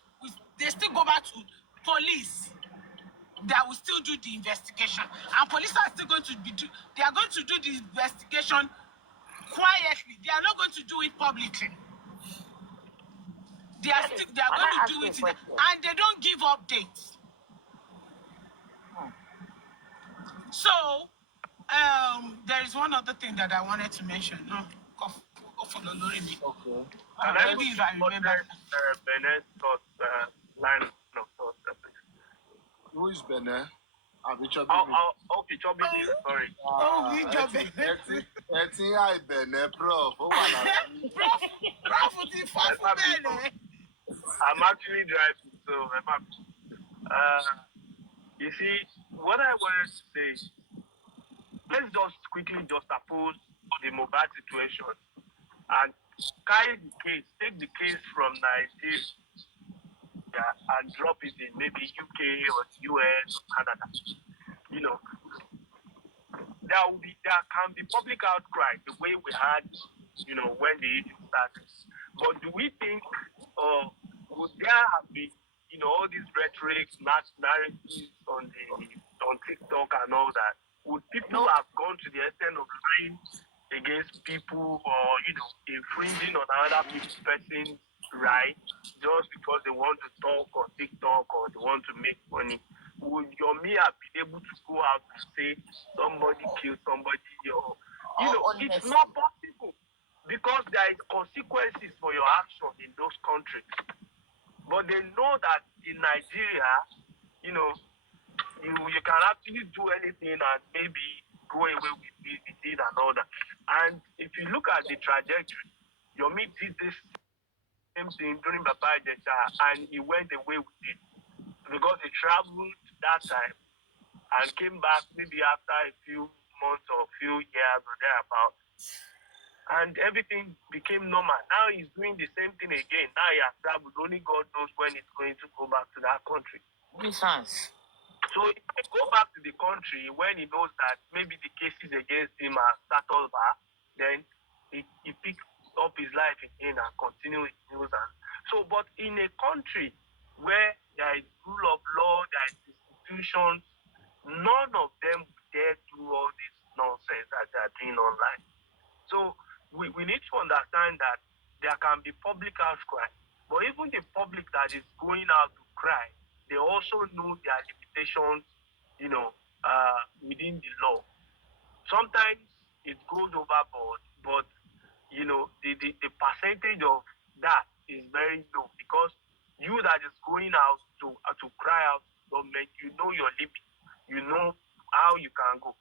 they still go back to police. That will still do the investigation, and police are still going to they are going to do the investigation quietly. They are not going to do it publicly. They are going to do it and they don't give updates. So there is one other thing that I wanted to mention. Okay. Maybe if I remember. Benet's line of thought, Who is Benet? Okay, Chobby, sorry. I Benet, Prof. Prof, I'm actually driving, so you see, what I wanted to say, let's just quickly juxtapose the Mohbad situation and take the case from Nigeria, and drop it in maybe UK or US or Canada. You know, there can be public outcry the way we had, when the issue started. But do we think, or would there have been, all these rhetoric, narratives on TikTok and all that? Would people have gone to the extent of lying against people, or infringing on another person's right just because they want to talk on TikTok or they want to make money? Would Yomi have been able to go out and say somebody killed somebody, or it's not possible because there is consequences for your action in those countries. But they know that in Nigeria, you can actually do anything and maybe go away with it and all that. And if you look at the trajectory, Yomi did this same thing during Baba Jesha and he went away with it because he traveled that time and came back maybe after a few months or a few years or thereabout. And everything became normal. Now he's doing the same thing again. Now he has traveled. Only God knows when he's going to go back to that country. So if he go back to the country when he knows that maybe the cases against him are settled back, then he picks up his life again and continues his news. So, but in a country where there is rule of law, there is institutions, none of them dare do all this nonsense that they are doing online. So we need to understand that there can be public outcry, but even the public that is going out to cry, they also know their limitations, within the law. Sometimes it goes overboard, but the percentage of that is very low because you that is going out to cry out to government, you know your limit, you know how you can go.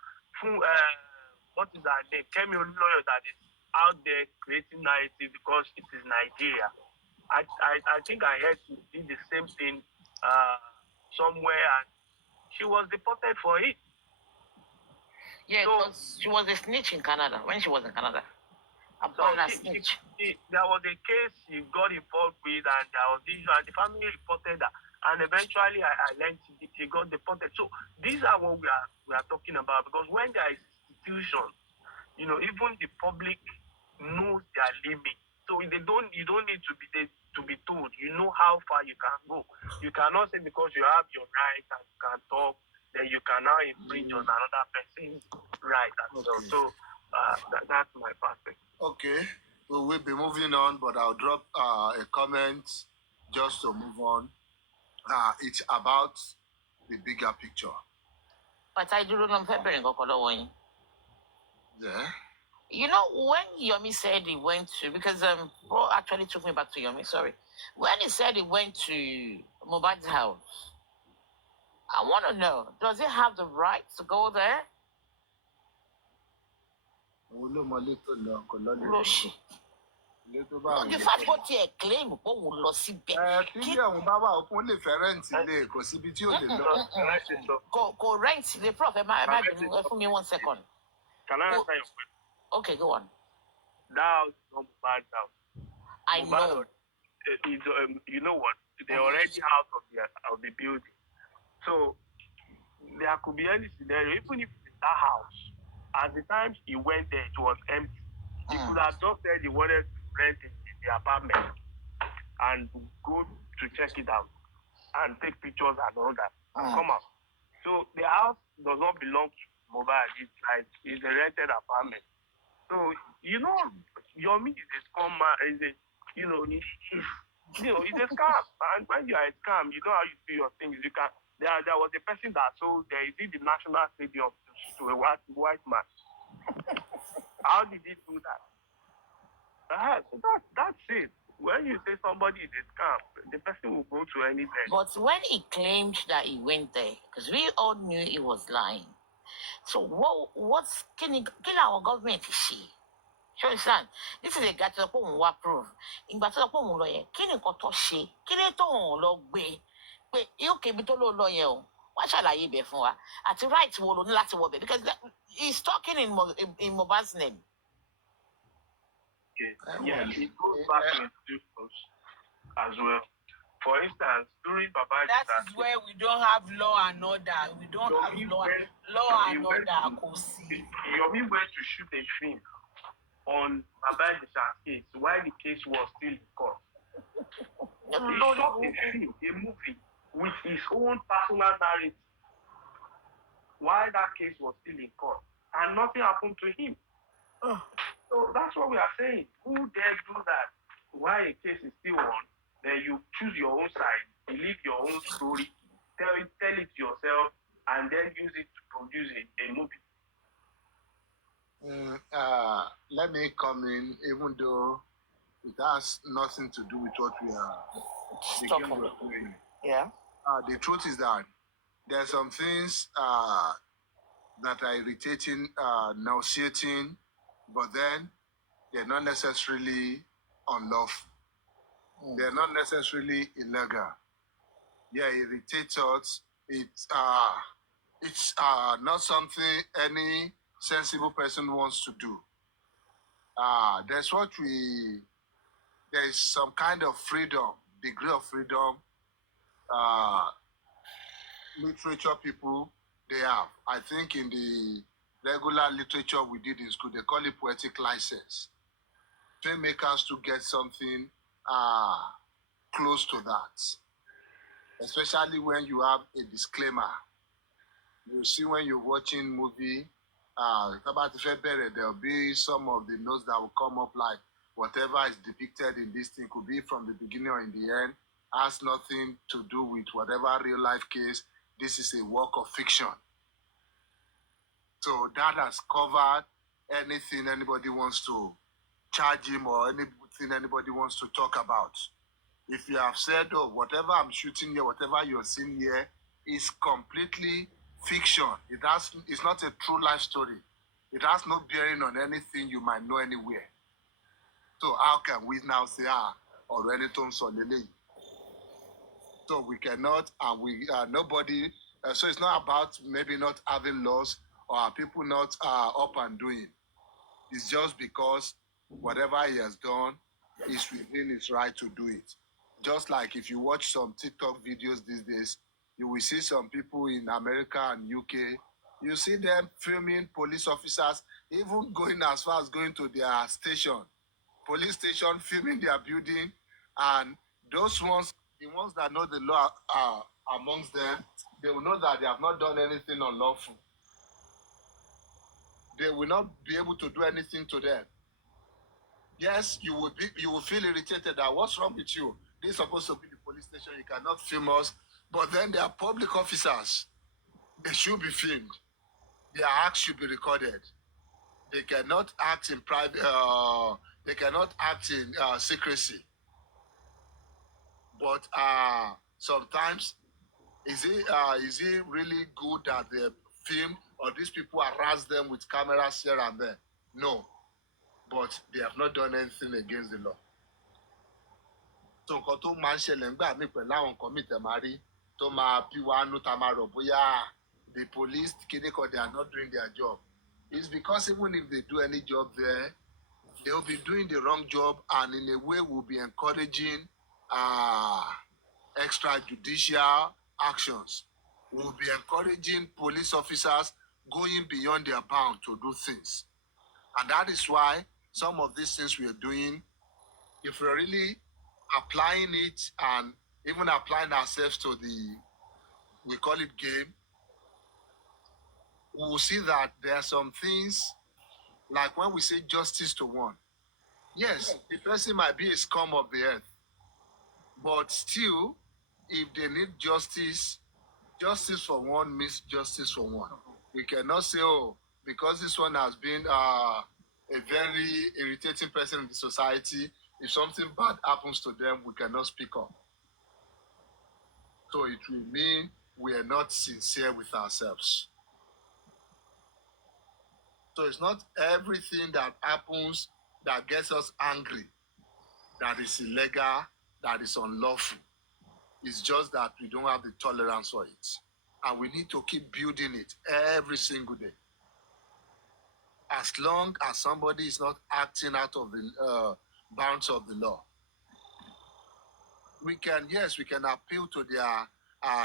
What is that name? Kemi Olunloyo that is out there creating narrative because it is Nigeria. I think I heard she did the same thing somewhere and she was deported for it. Yeah, so, she was a snitch in Canada when she was in Canada. There was a case she got involved with and there was issue and the family reported that and eventually I learned she got deported. So these are what we are talking about because when there is institutions, even the public knows their limit. So you don't need to be told. You know how far you can go. You cannot say because you have your right and you can talk, then you can now infringe on another person's right as well. So that's my perspective. Okay, so we'll be moving on, but I'll drop a comment just to move on. It's about the bigger picture. But I do remember. Yeah. You know, when Yomi said he went to, because Bro actually took me back to Yomi, sorry. When he said he went to Mubad's house, I want to know, does he have the right to go there? The fact what he claim rent the prof. For me 1 second. Can I answer your question? Okay, go on. That is not bad now. I know. You know what? They're already out of the building. So there could be any scenario, even if it's that house. At the time he went there, it was empty. He could have just said he wanted to rent the apartment and go to check it out and take pictures and all that and come out. So the house does not belong to Mobile. It's a rented apartment. So Yomi is a scam. He's a scam. And when you are a scam, you know how you do your things. You can. There was a person that sold there. He did the National Stadium to a white man. How did he do that? So that's it. When you say somebody is a scam, the person will go to anything. But when he claimed that he went there, because we all knew he was lying. So what's can our government see? You understand? This is a guy to who approve. In battle of lawyer, can you go to she? Can you log be? But you can be to lawyer. What shall I be for? At the right will not work because he's talking in Moba's name. Okay. Yeah, it goes back to institutions as well. For instance, during That Babaji's is where we don't have law and order. We don't have law and order, Kosi. Yomi went to shoot a film on Babaji's case while the case was still in court. He shot a movie with his own personal narrative while that case was still in court, and nothing happened to him. So that's what we are saying. Who dare do that? While a case is still on, then you choose your own side, believe your own story, tell it yourself, and then use it to produce a movie. Let me come in, even though it has nothing to do with what we are doing. Yeah. The truth is that there are some things that are irritating, nauseating, but then they're not necessarily unlawful. They're not necessarily illegal. Yeah, it irritates us. It's not something any sensible person wants to do. There is some kind of freedom, degree of freedom. Literature people, they have. I think in the regular literature we did in school, they call it poetic license. Filmmakers to get something close to that, especially when you have a disclaimer. You see when you're watching movie, about there'll be some of the notes that will come up like whatever is depicted in this thing could be from the beginning or in the end, has nothing to do with whatever real life case. This is a work of fiction. So that has covered anything anybody wants to charge him or anything anybody wants to talk about. If you have said, oh, whatever I'm shooting here, whatever you're seeing here is completely fiction. It's not a true life story. It has no bearing on anything you might know anywhere. So how can we now say, or anything so lele? So we cannot, and we nobody. So it's not about maybe not having laws or people not up and doing. It's just because whatever he has done is within his right to do it. Just like if you watch some TikTok videos these days, you will see some people in America and UK. You see them filming police officers, even going as far as going to their station, police station, filming their building, and those ones, the ones that know the law are amongst them, they will know that they have not done anything unlawful. They will not be able to do anything to them. Yes, you will feel irritated that what's wrong with you? This is supposed to be the police station, you cannot film us. But then they are public officers. They should be filmed. Their acts should be recorded. They cannot act in private. They cannot act in secrecy. But sometimes, is it really good that they film or these people harass them with cameras here and there? No, but they have not done anything against the law. So nǹkan tó máa ń ṣẹlẹ̀ ńgbà míì pẹ̀lú àwọn nǹkan míì tẹ̀ máa rí tó máa bí wa nú ta máa rò bóyá the police kíní kan they are not doing their job. It's because even if they do any job there, they will be doing the wrong job and in a way will be encouraging extrajudicial actions. Will be encouraging police officers going beyond their bound to do things. And that is why some of these things we are doing, if we're really applying it and even applying ourselves to we call it game, we will see that there are some things, like when we say justice to one. Yes, the person might be a scum of the earth, but still, if they need justice, justice for one means justice for one. We cannot say, oh, because this one has been a very irritating person in the society, if something bad happens to them, we cannot speak up. So it will mean we are not sincere with ourselves. So it's not everything that happens that gets us angry, that is illegal, that is unlawful. It's just that we don't have the tolerance for it. And we need to keep building it every single day. As long as somebody is not acting out of the bounds of the law. we can appeal to their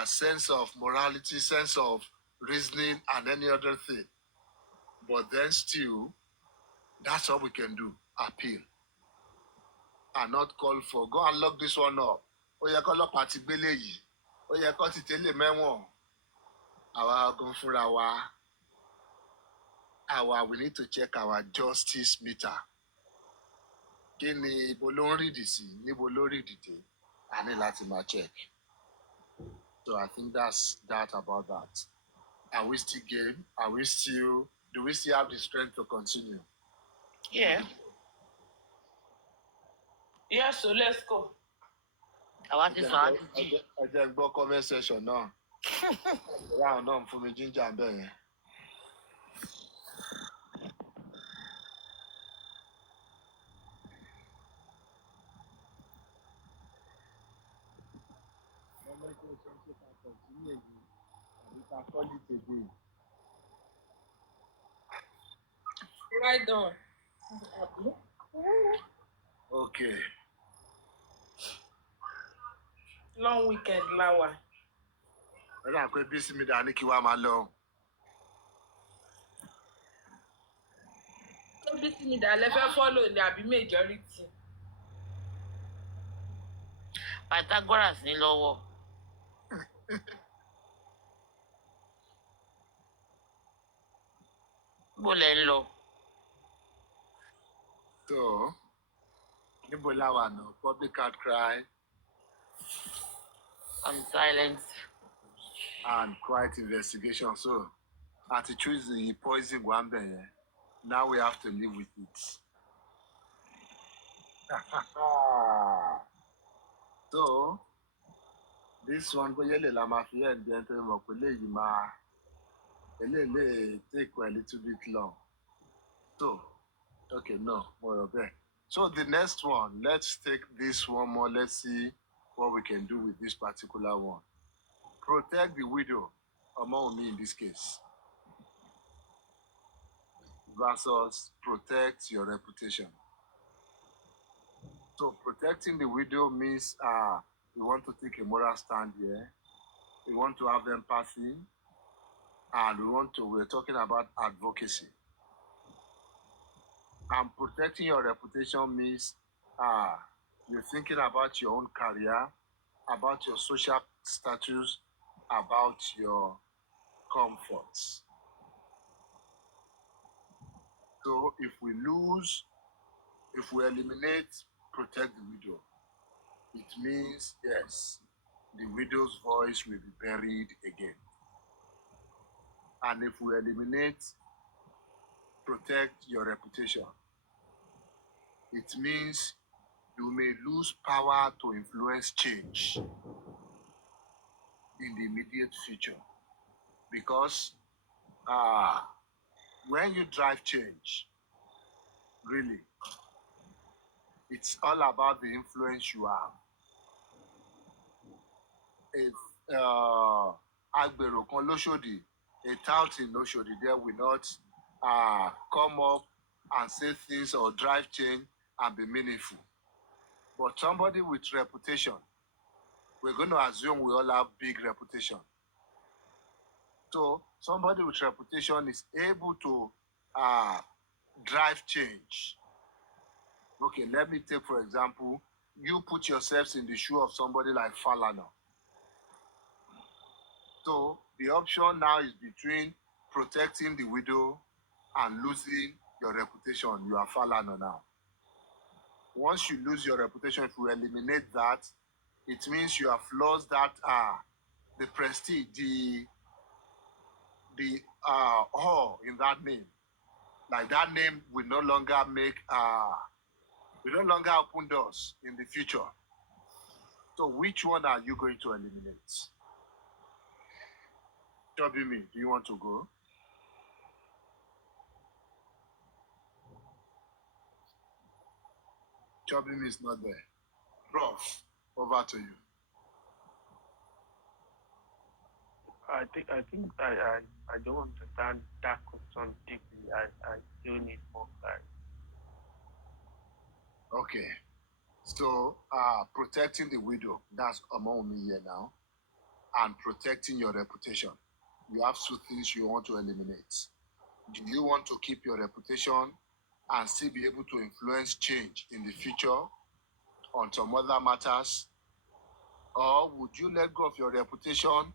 sense of morality, sense of reasoning, and any other thing. But then still, that's all we can do, appeal. And not call for, go and lock this one up. Ó yẹ kó ọlọ́pàá ti gbélé yìí. Ó yẹ kó ti tẹ́lẹ̀ mẹ́wọ̀n. Àwa gan fúnra wa, we need to check our justice meter. Kí ni ibo ló ń rìdì sí, níbo ló rìdì dé? A ní láti máa check. So I think that's that about that. Are we still game? Do we still have the strength to continue? Yeah. Yeah, so let's go. I want this one. I just gbọ́ comment section náà. Ìyá náà ń fún mi ginger bẹ́ẹ̀ yẹn. Right on. Okay. Long weekend, Lawa. Ẹ dà pé bí sinmi dà ní kí wàá máa lọ. Tóbi tí mi dà lẹ́fẹ́ follow ní àbí majority. Pythagoras ní lọ́wọ́. Bó lẹ ń lọ? So, níbo la wà náà? Public outcry On silence. and quiet investigation. So, to choose the poison one bẹ̀. Now we have to live with it. So, this one bóyá lè la máa fi ẹ̀ bí ẹni tó mọ̀ pé léyìí máa lè take a little bit long. So, okay, no, more of that. So the next one, let's take this one more. Let's see what we can do with this particular one. Protect the widow, among me in this case, versus protect your reputation. So protecting the widow means we want to take a moral stand here. We want to have empathy, and we're talking about advocacy. And protecting your reputation means you're thinking about your own career, about your social status, about your comforts. So if we eliminate protect the widow, it means, yes, the widow's voice will be buried again. And if we eliminate protect your reputation, it means you may lose power to influence change in the immediate future. Because when you drive change, really, it's all about the influence you have. If Agbero kan lóṣòdì, a tout in Oshodi there will not come up and say things or drive change and be meaningful. But somebody with reputation, we're going to assume we all have big reputation. So somebody with reputation is able to drive change. Okay, let me take, for example, you put yourselves in the shoe of somebody like Falana. So the option now is between protecting the widow and losing your reputation. You are Falana now. Once you lose your reputation, if you eliminate that, it means you have lost that the prestige, the awe in that name. Like that name will no longer open doors in the future. So which one are you going to eliminate? Me, do you want to go? Me is not there. Prof, over to you. I think I don't understand that question deeply. I still need more clarity. Okay. So, protecting the widow, that's among me here now, and protecting your reputation. You have two things you want to eliminate. Do you want to keep your reputation and still be able to influence change in the future on some other matters? Or would you let go of your reputation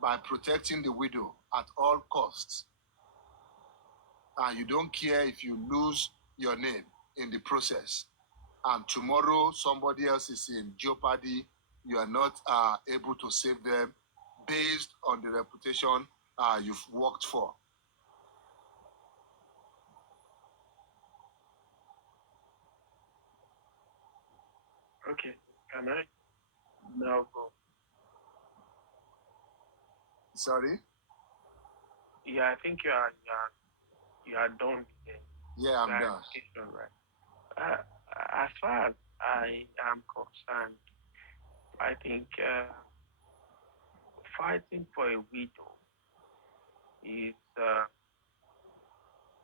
by protecting the widow at all costs? And you don't care if you lose your name in the process. And tomorrow somebody else is in jeopardy, you are not able to save them based on the reputation you've worked for. Okay, can I now go? Sorry? Yeah, I think you are done with the Yeah, I'm done. clarification, right? As far as I am concerned, I think fighting for a widow is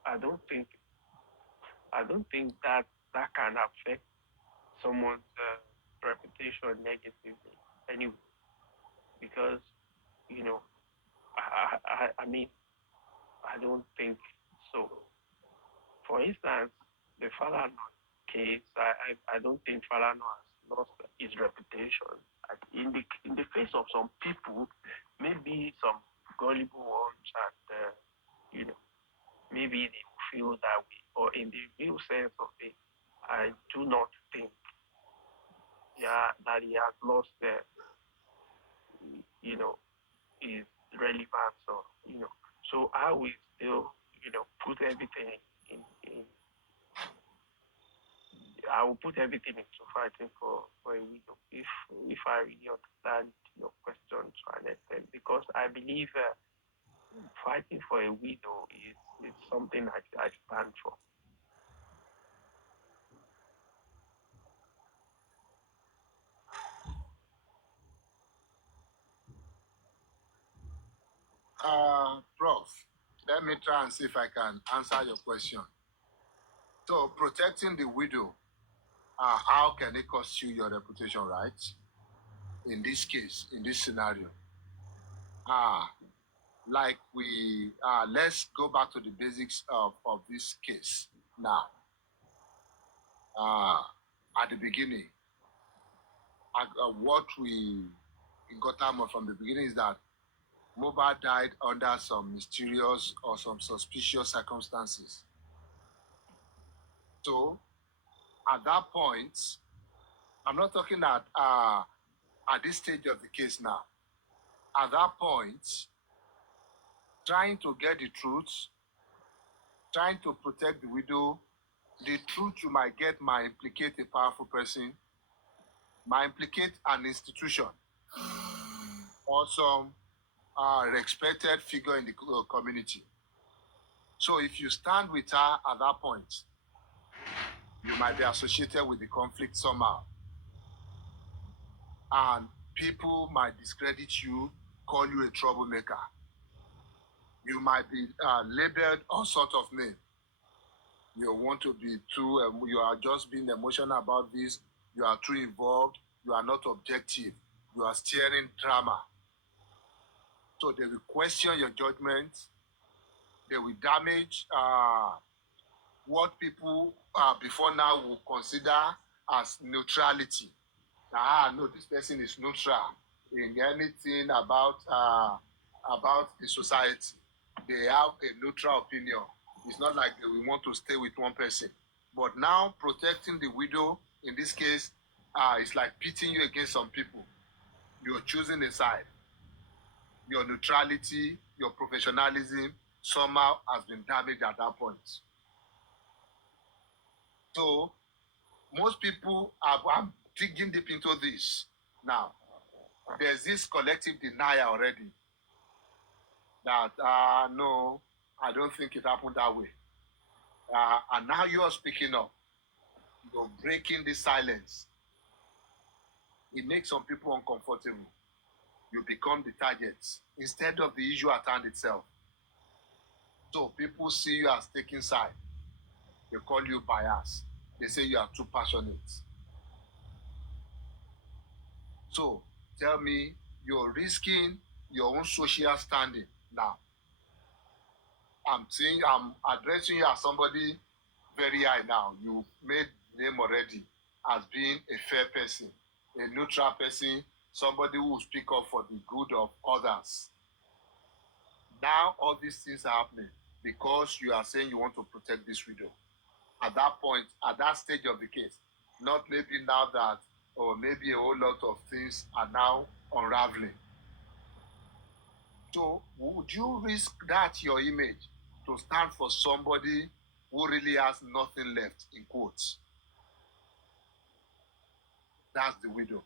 I don't think that can affect someone's reputation negatively anyway, because you know I mean I don't think so. For instance, the Falana case, I don't think Falana has lost his reputation. In the face of some people, maybe some gullible ones, and maybe they feel that way. But in the real sense of it, I do not think, that he has lost his relevance, or So I will still, put everything in I will put everything into fighting for a widow, if I really understand your question to an extent, because I believe fighting for a widow is something I stand for. Prof, let me try and see if I can answer your question. So, protecting the widow, how can it cost you your reputation, right? In this case, in this scenario, like let's go back to the basics of this case now. At the beginning, what we got out from the beginning is that Mobile died under some mysterious or some suspicious circumstances. So, at that point, I'm not talking at this stage of the case now. At that point, trying to get the truth, trying to protect the widow, the truth you might get might implicate a powerful person, might implicate an institution, or some respected figure in the community. So if you stand with her at that point, you might be associated with the conflict somehow. And people might discredit you, call you a troublemaker. You might be labeled all sorts of names. You want to be too, you are just being emotional about this, you are too involved, you are not objective, you are steering drama. So they will question your judgment, they will damage what people before now will consider as neutrality. No, this person is neutral in anything about the society. They have a neutral opinion. It's not like they will want to stay with one person. But now protecting the widow, in this case, it's like pitting you against some people. You're choosing a side. Your neutrality, your professionalism somehow has been damaged at that point. So most people I'm digging deep into this now. There's this collective denial already that no, I don't think it happened that way. And now you're speaking up. You're breaking the silence. It makes some people uncomfortable. You become the target instead of the issue at hand itself. So people see you as taking side. They call you biased. They say you are too passionate. So tell me, you're risking your own social standing now. I'm addressing you as somebody very high now. You made name already as being a fair person, a neutral person, somebody who will speak up for the good of others. Now all these things are happening because you are saying you want to protect this widow. At that point, at that stage of the case, not maybe now that, or maybe a whole lot of things are now unraveling. So would you risk that your image to stand for somebody who really has nothing left, in quotes? That's the widow.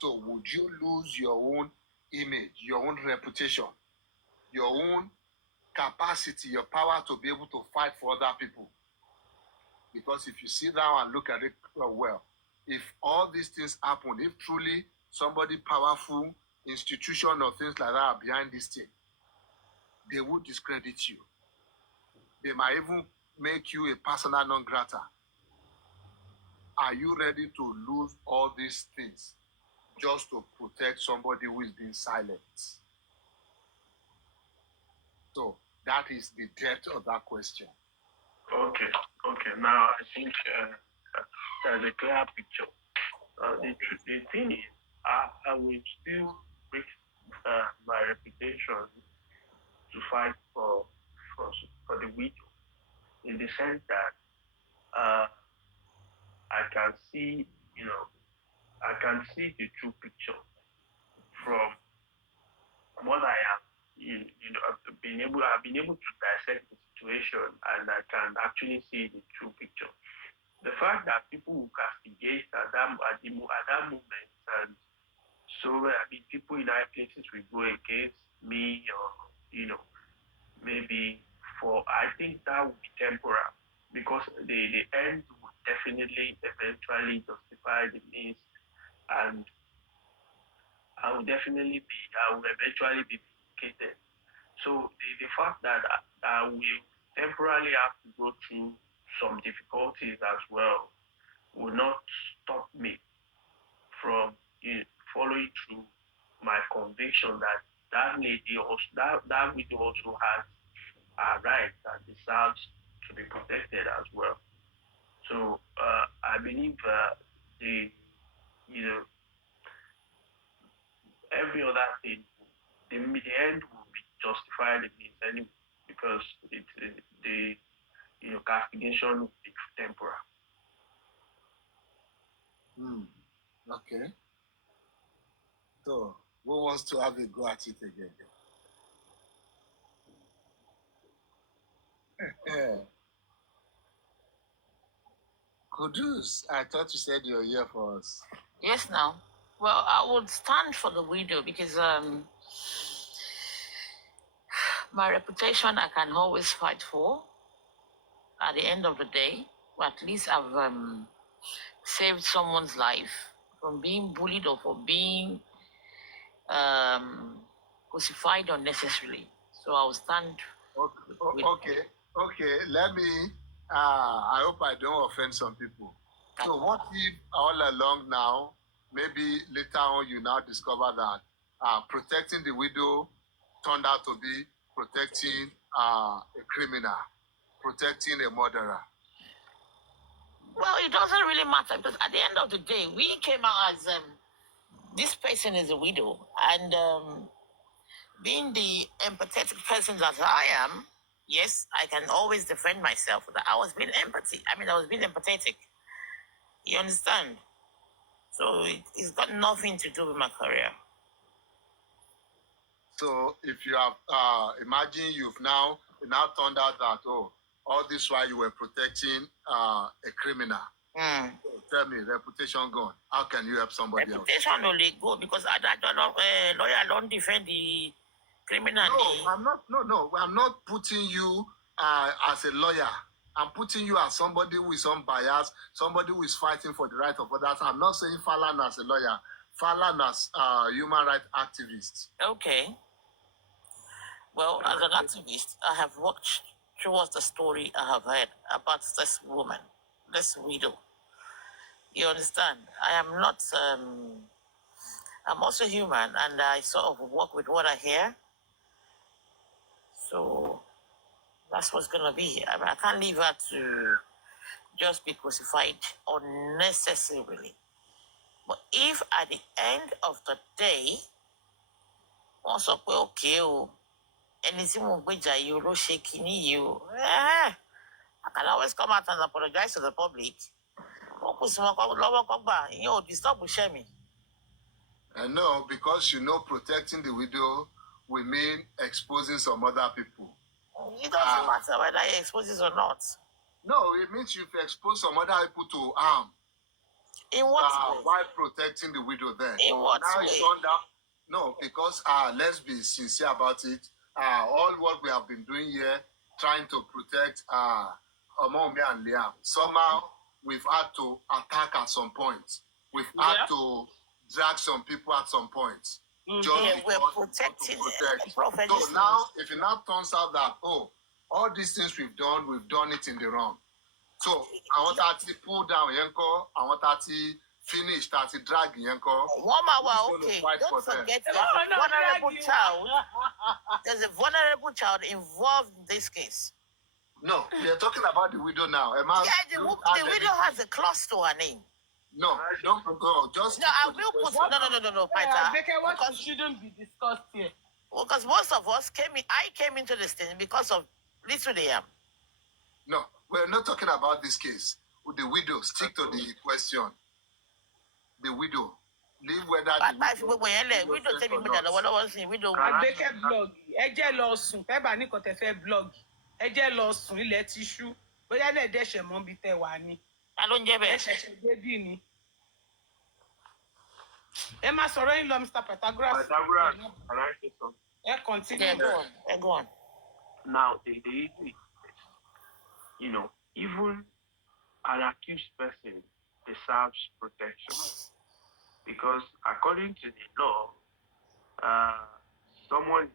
So would you lose your own image, your own reputation, your own capacity, your power to be able to fight for other people? Because if you sit down and look at it well, if all these things happen, if truly somebody powerful, institution or things like that are behind this thing, they would discredit you. They might even make you a persona non grata. Are you ready to lose all these things just to protect somebody who is being silent? So that is the depth of that question. Okay. Now I think there's a clear picture. The thing is, I will still risk my reputation to fight for the widow, in the sense that I can see, I can see the true picture from what I am. I've been able to dissect the situation, and I can actually see the true picture. The fact that people will castigate at that moment, and so people in high places will go against me, or maybe I think that will be temporal, because the end will definitely eventually justify the means, and I will eventually be vindicated. So the fact that I will temporarily have to go through some difficulties as well will not stop me from following through my conviction that that lady also that widow also has a right that deserves to be protected as well. So I believe the you know every other thing, the end will be justified against any, because the castigation will be temporal. Okay. So who wants to have a go at it again? Yeah. Kudus, I thought you said you're here for us. Yes, now. Well, I would stand for the widow because my reputation I can always fight for. At the end of the day, well, at least I've saved someone's life from being bullied or for being crucified unnecessarily. So I'll stand. Okay. Let me. I hope I don't offend some people. So what if all along now, maybe later on you now discover that protecting the widow turned out to be protecting a criminal, protecting a murderer? Well, it doesn't really matter because at the end of the day, we came out as this person is a widow, and being the empathetic person that I am, yes, I can always defend myself. That I was being empathetic. You understand? So it's got nothing to do with my career. So if you have, imagine you've now turned out that, all this while you were protecting a criminal. Tell me, reputation gone. How can you help somebody reputation else? Only go because I don't know, lawyer don't defend the criminal. No, I'm not putting you as a lawyer. I'm putting you as somebody who is unbiased, somebody who is fighting for the right of others. I'm not saying Falan as a lawyer, Falan as a human rights activist. Okay. Well, as an activist, I have watched towards the story I have heard about this woman, this widow. You understand? I am not I'm also human, and I sort of work with what I hear. So that's what's gonna be. I mean, I can't leave her to just be crucified unnecessarily. But if at the end of the day, wọ́n sọ pé okay o, ẹni tí mo gbèjà yìí o ló ṣe kinní yìí o, I can always come out and apologize to the public. Wọ́n kù sí wọn lọ́wọ́ kọ́ gbà, ìyẹn ò disturb iṣẹ́ mi. I know, because protecting the widow will mean exposing some other people. It doesn't matter whether he exposes or not. No, it means you've exposed some other people to harm. In what way? While protecting the widow then. In what now way? It's on that. No, because let's be sincere about it. All what we have been doing here, trying to protect Omomi and Liam, somehow we've had to attack at some point. We've had to drag some people at some point. We're protecting So now, if it now turns out that, all these things we've done it in the wrong. So I want to pull down Yanko, I want to finish, drag Yanko. 1 hour, okay. Don't forget there's a vulnerable child. There's a vulnerable child involved in this case. No, we are talking about the widow now. The widow has a clause to her name. No, don't go. Just no. I will put no, Peter. What shouldn't be discussed here? Because most of us I came into this thing because of Little Liam. No, we're not talking about this case. With the widow, stick to the question. The widow. Leave whether widow tell me widow. Àgbékẹ́ blog. Ẹ jẹ́ lọ sùn. Tẹ́ bá ní kò tẹ́ fẹ́ blog. Ẹ jẹ́ lọ sùn ilẹ̀ ti ṣú. Bóyá lè dẹ́ṣẹ̀ mọ́ bí tẹ́ wà ní. Ta ló ń jẹ́ bẹ́ẹ̀? Ẹ ṣẹ̀ṣẹ̀ débì ni. Ẹ máa sọ̀rọ̀ yín lọ, Mr. Pythagoras. Pythagoras, can I say something? Ẹ continue. Yeah, go on. Now, the issue is this. Even an accused person deserves protection. Because according to the law, someone,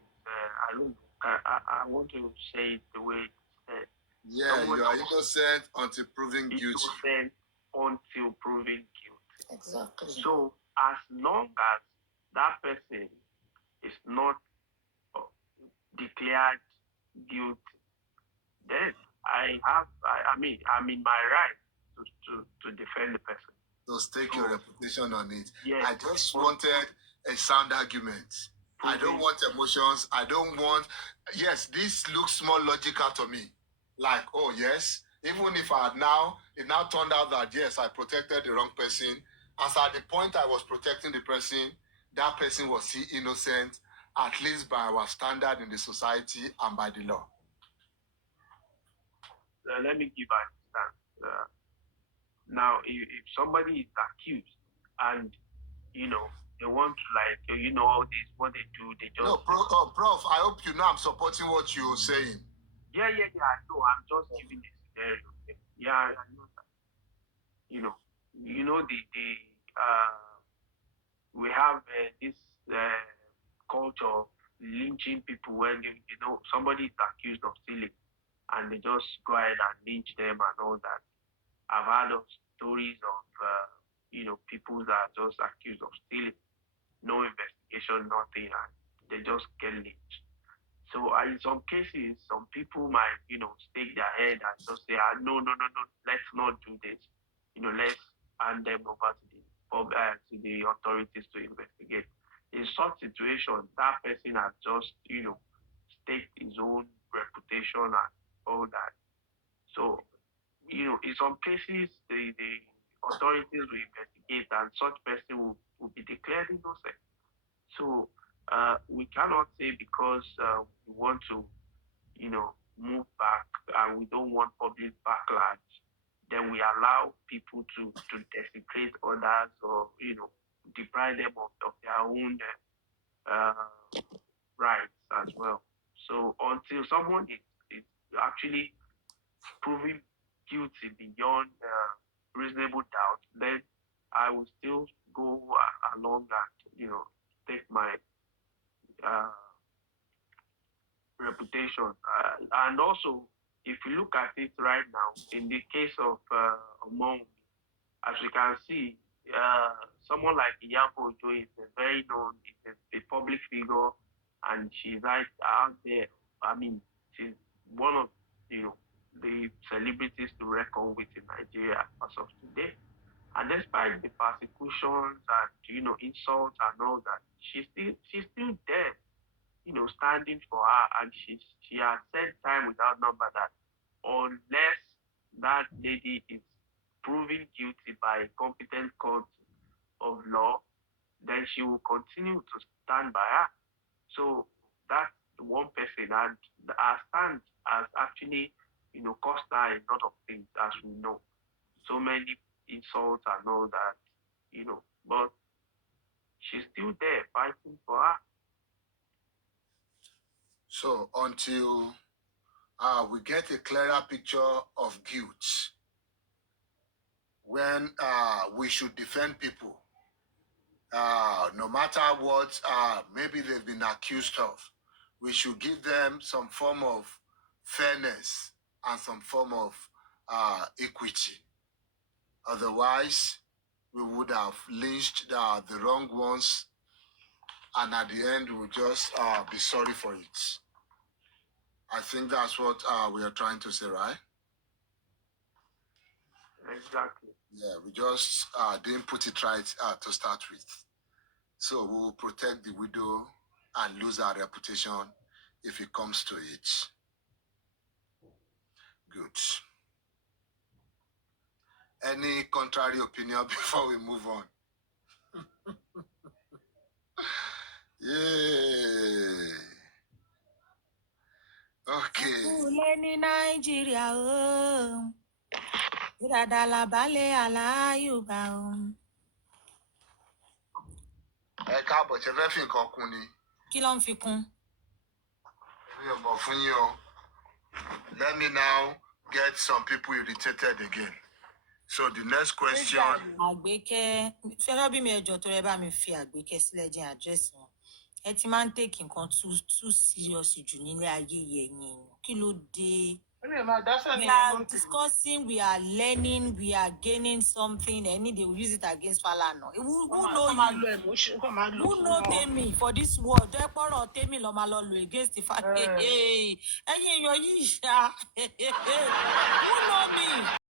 I want to say it the way it's said. Yeah, you are innocent until proven guilty. Innocent until proven guilty. Exactly. So, as long as that person is not declared guilty, then I'm in my right to defend the person. So stake your reputation on it. Yes. I just wanted a sound argument. I don't want emotions. I don't want. Yes, this looks more logical to me. Like, oh yes, even if it now turned out that yes, I protected the wrong person. As at the point I was protecting the person, that person was still innocent, at least by our standard in the society and by the law. Let me give an instance. Now, if somebody is accused and, they want to all this, what they do, they just... No, Prof, I hope you know I'm supporting what you're saying. Yeah, I know. I'm just giving the scenario. Yeah, I know that. We have this culture of lynching people when, somebody is accused of stealing and they just go ahead and lynch them and all that. I've heard of stories of, people that are just accused of stealing, no investigation, nothing, and they just get lynched. So in some cases, some people might, stake their head and just say, no, let's not do this. Let's hand them over to the authorities to investigate. In such situation, that person has just, staked his own reputation and all that. So, in some cases, the authorities will investigate and such person will be declared innocent. So we cannot say because we want to, move back and we don't want public backlash, then we allow people to desecrate others or, deprive them of their own rights as well. So until someone is actually proven guilty beyond reasonable doubt, then I will still go along and, take my reputation. And also, if you look at it right now, in the case of Wunmi, as we can see, someone like Iyabo Ojo is a very known, is a public figure, and she's right out there. I mean, she's one of the celebrities to reckon with in Nigeria as of today. And despite the persecutions and insults and all that, she's still there, standing for her. And she has said time without number that unless that lady is proven guilty by a competent court of law, then she will continue to stand by her. So that's one person, and our stand has actually, cost her a lot of things, as we know. So many insults and all that, but she's still there fighting for her. So until we get a clearer picture of guilt, when we should defend people, no matter what maybe they've been accused of, we should give them some form of fairness and some form of equity. Otherwise, we would have lynched the wrong ones, and at the end, we'll just be sorry for it. I think that's what we are trying to say, right? Exactly. Yeah, we just didn't put it right to start with. So we will protect the widow and lose our reputation if it comes to it. Good. Any contrary opinion before we move on? Yeah. Okay. Kúlẹ̀ ní Nàìjíríà o, ìràdà làbálẹ̀ aláyùbá o. Ẹ káàbọ̀, ṣe fẹ́ fi nǹkan kún ni? Kí ló ń fi kún? Èmi ò mọ̀ fún yín o. Let me now get some people irritated again. So the next question. Àgbékẹ́, fẹ́ràn bí mi ẹjọ́ tó rẹ bá mi fi Àgbékẹ́ sílẹ̀ jẹ́ àdírẹ́sì wọn. Ẹ ti máa ń take nǹkan too serious jù nílé ayé yẹn. Kí ló dé? We are discussing, we are learning, we are gaining something, and they will use it against Falana. Who know you? Who know Temi for this word? Therefore, Temi Lomalolo against the Falana. Hey, who know me?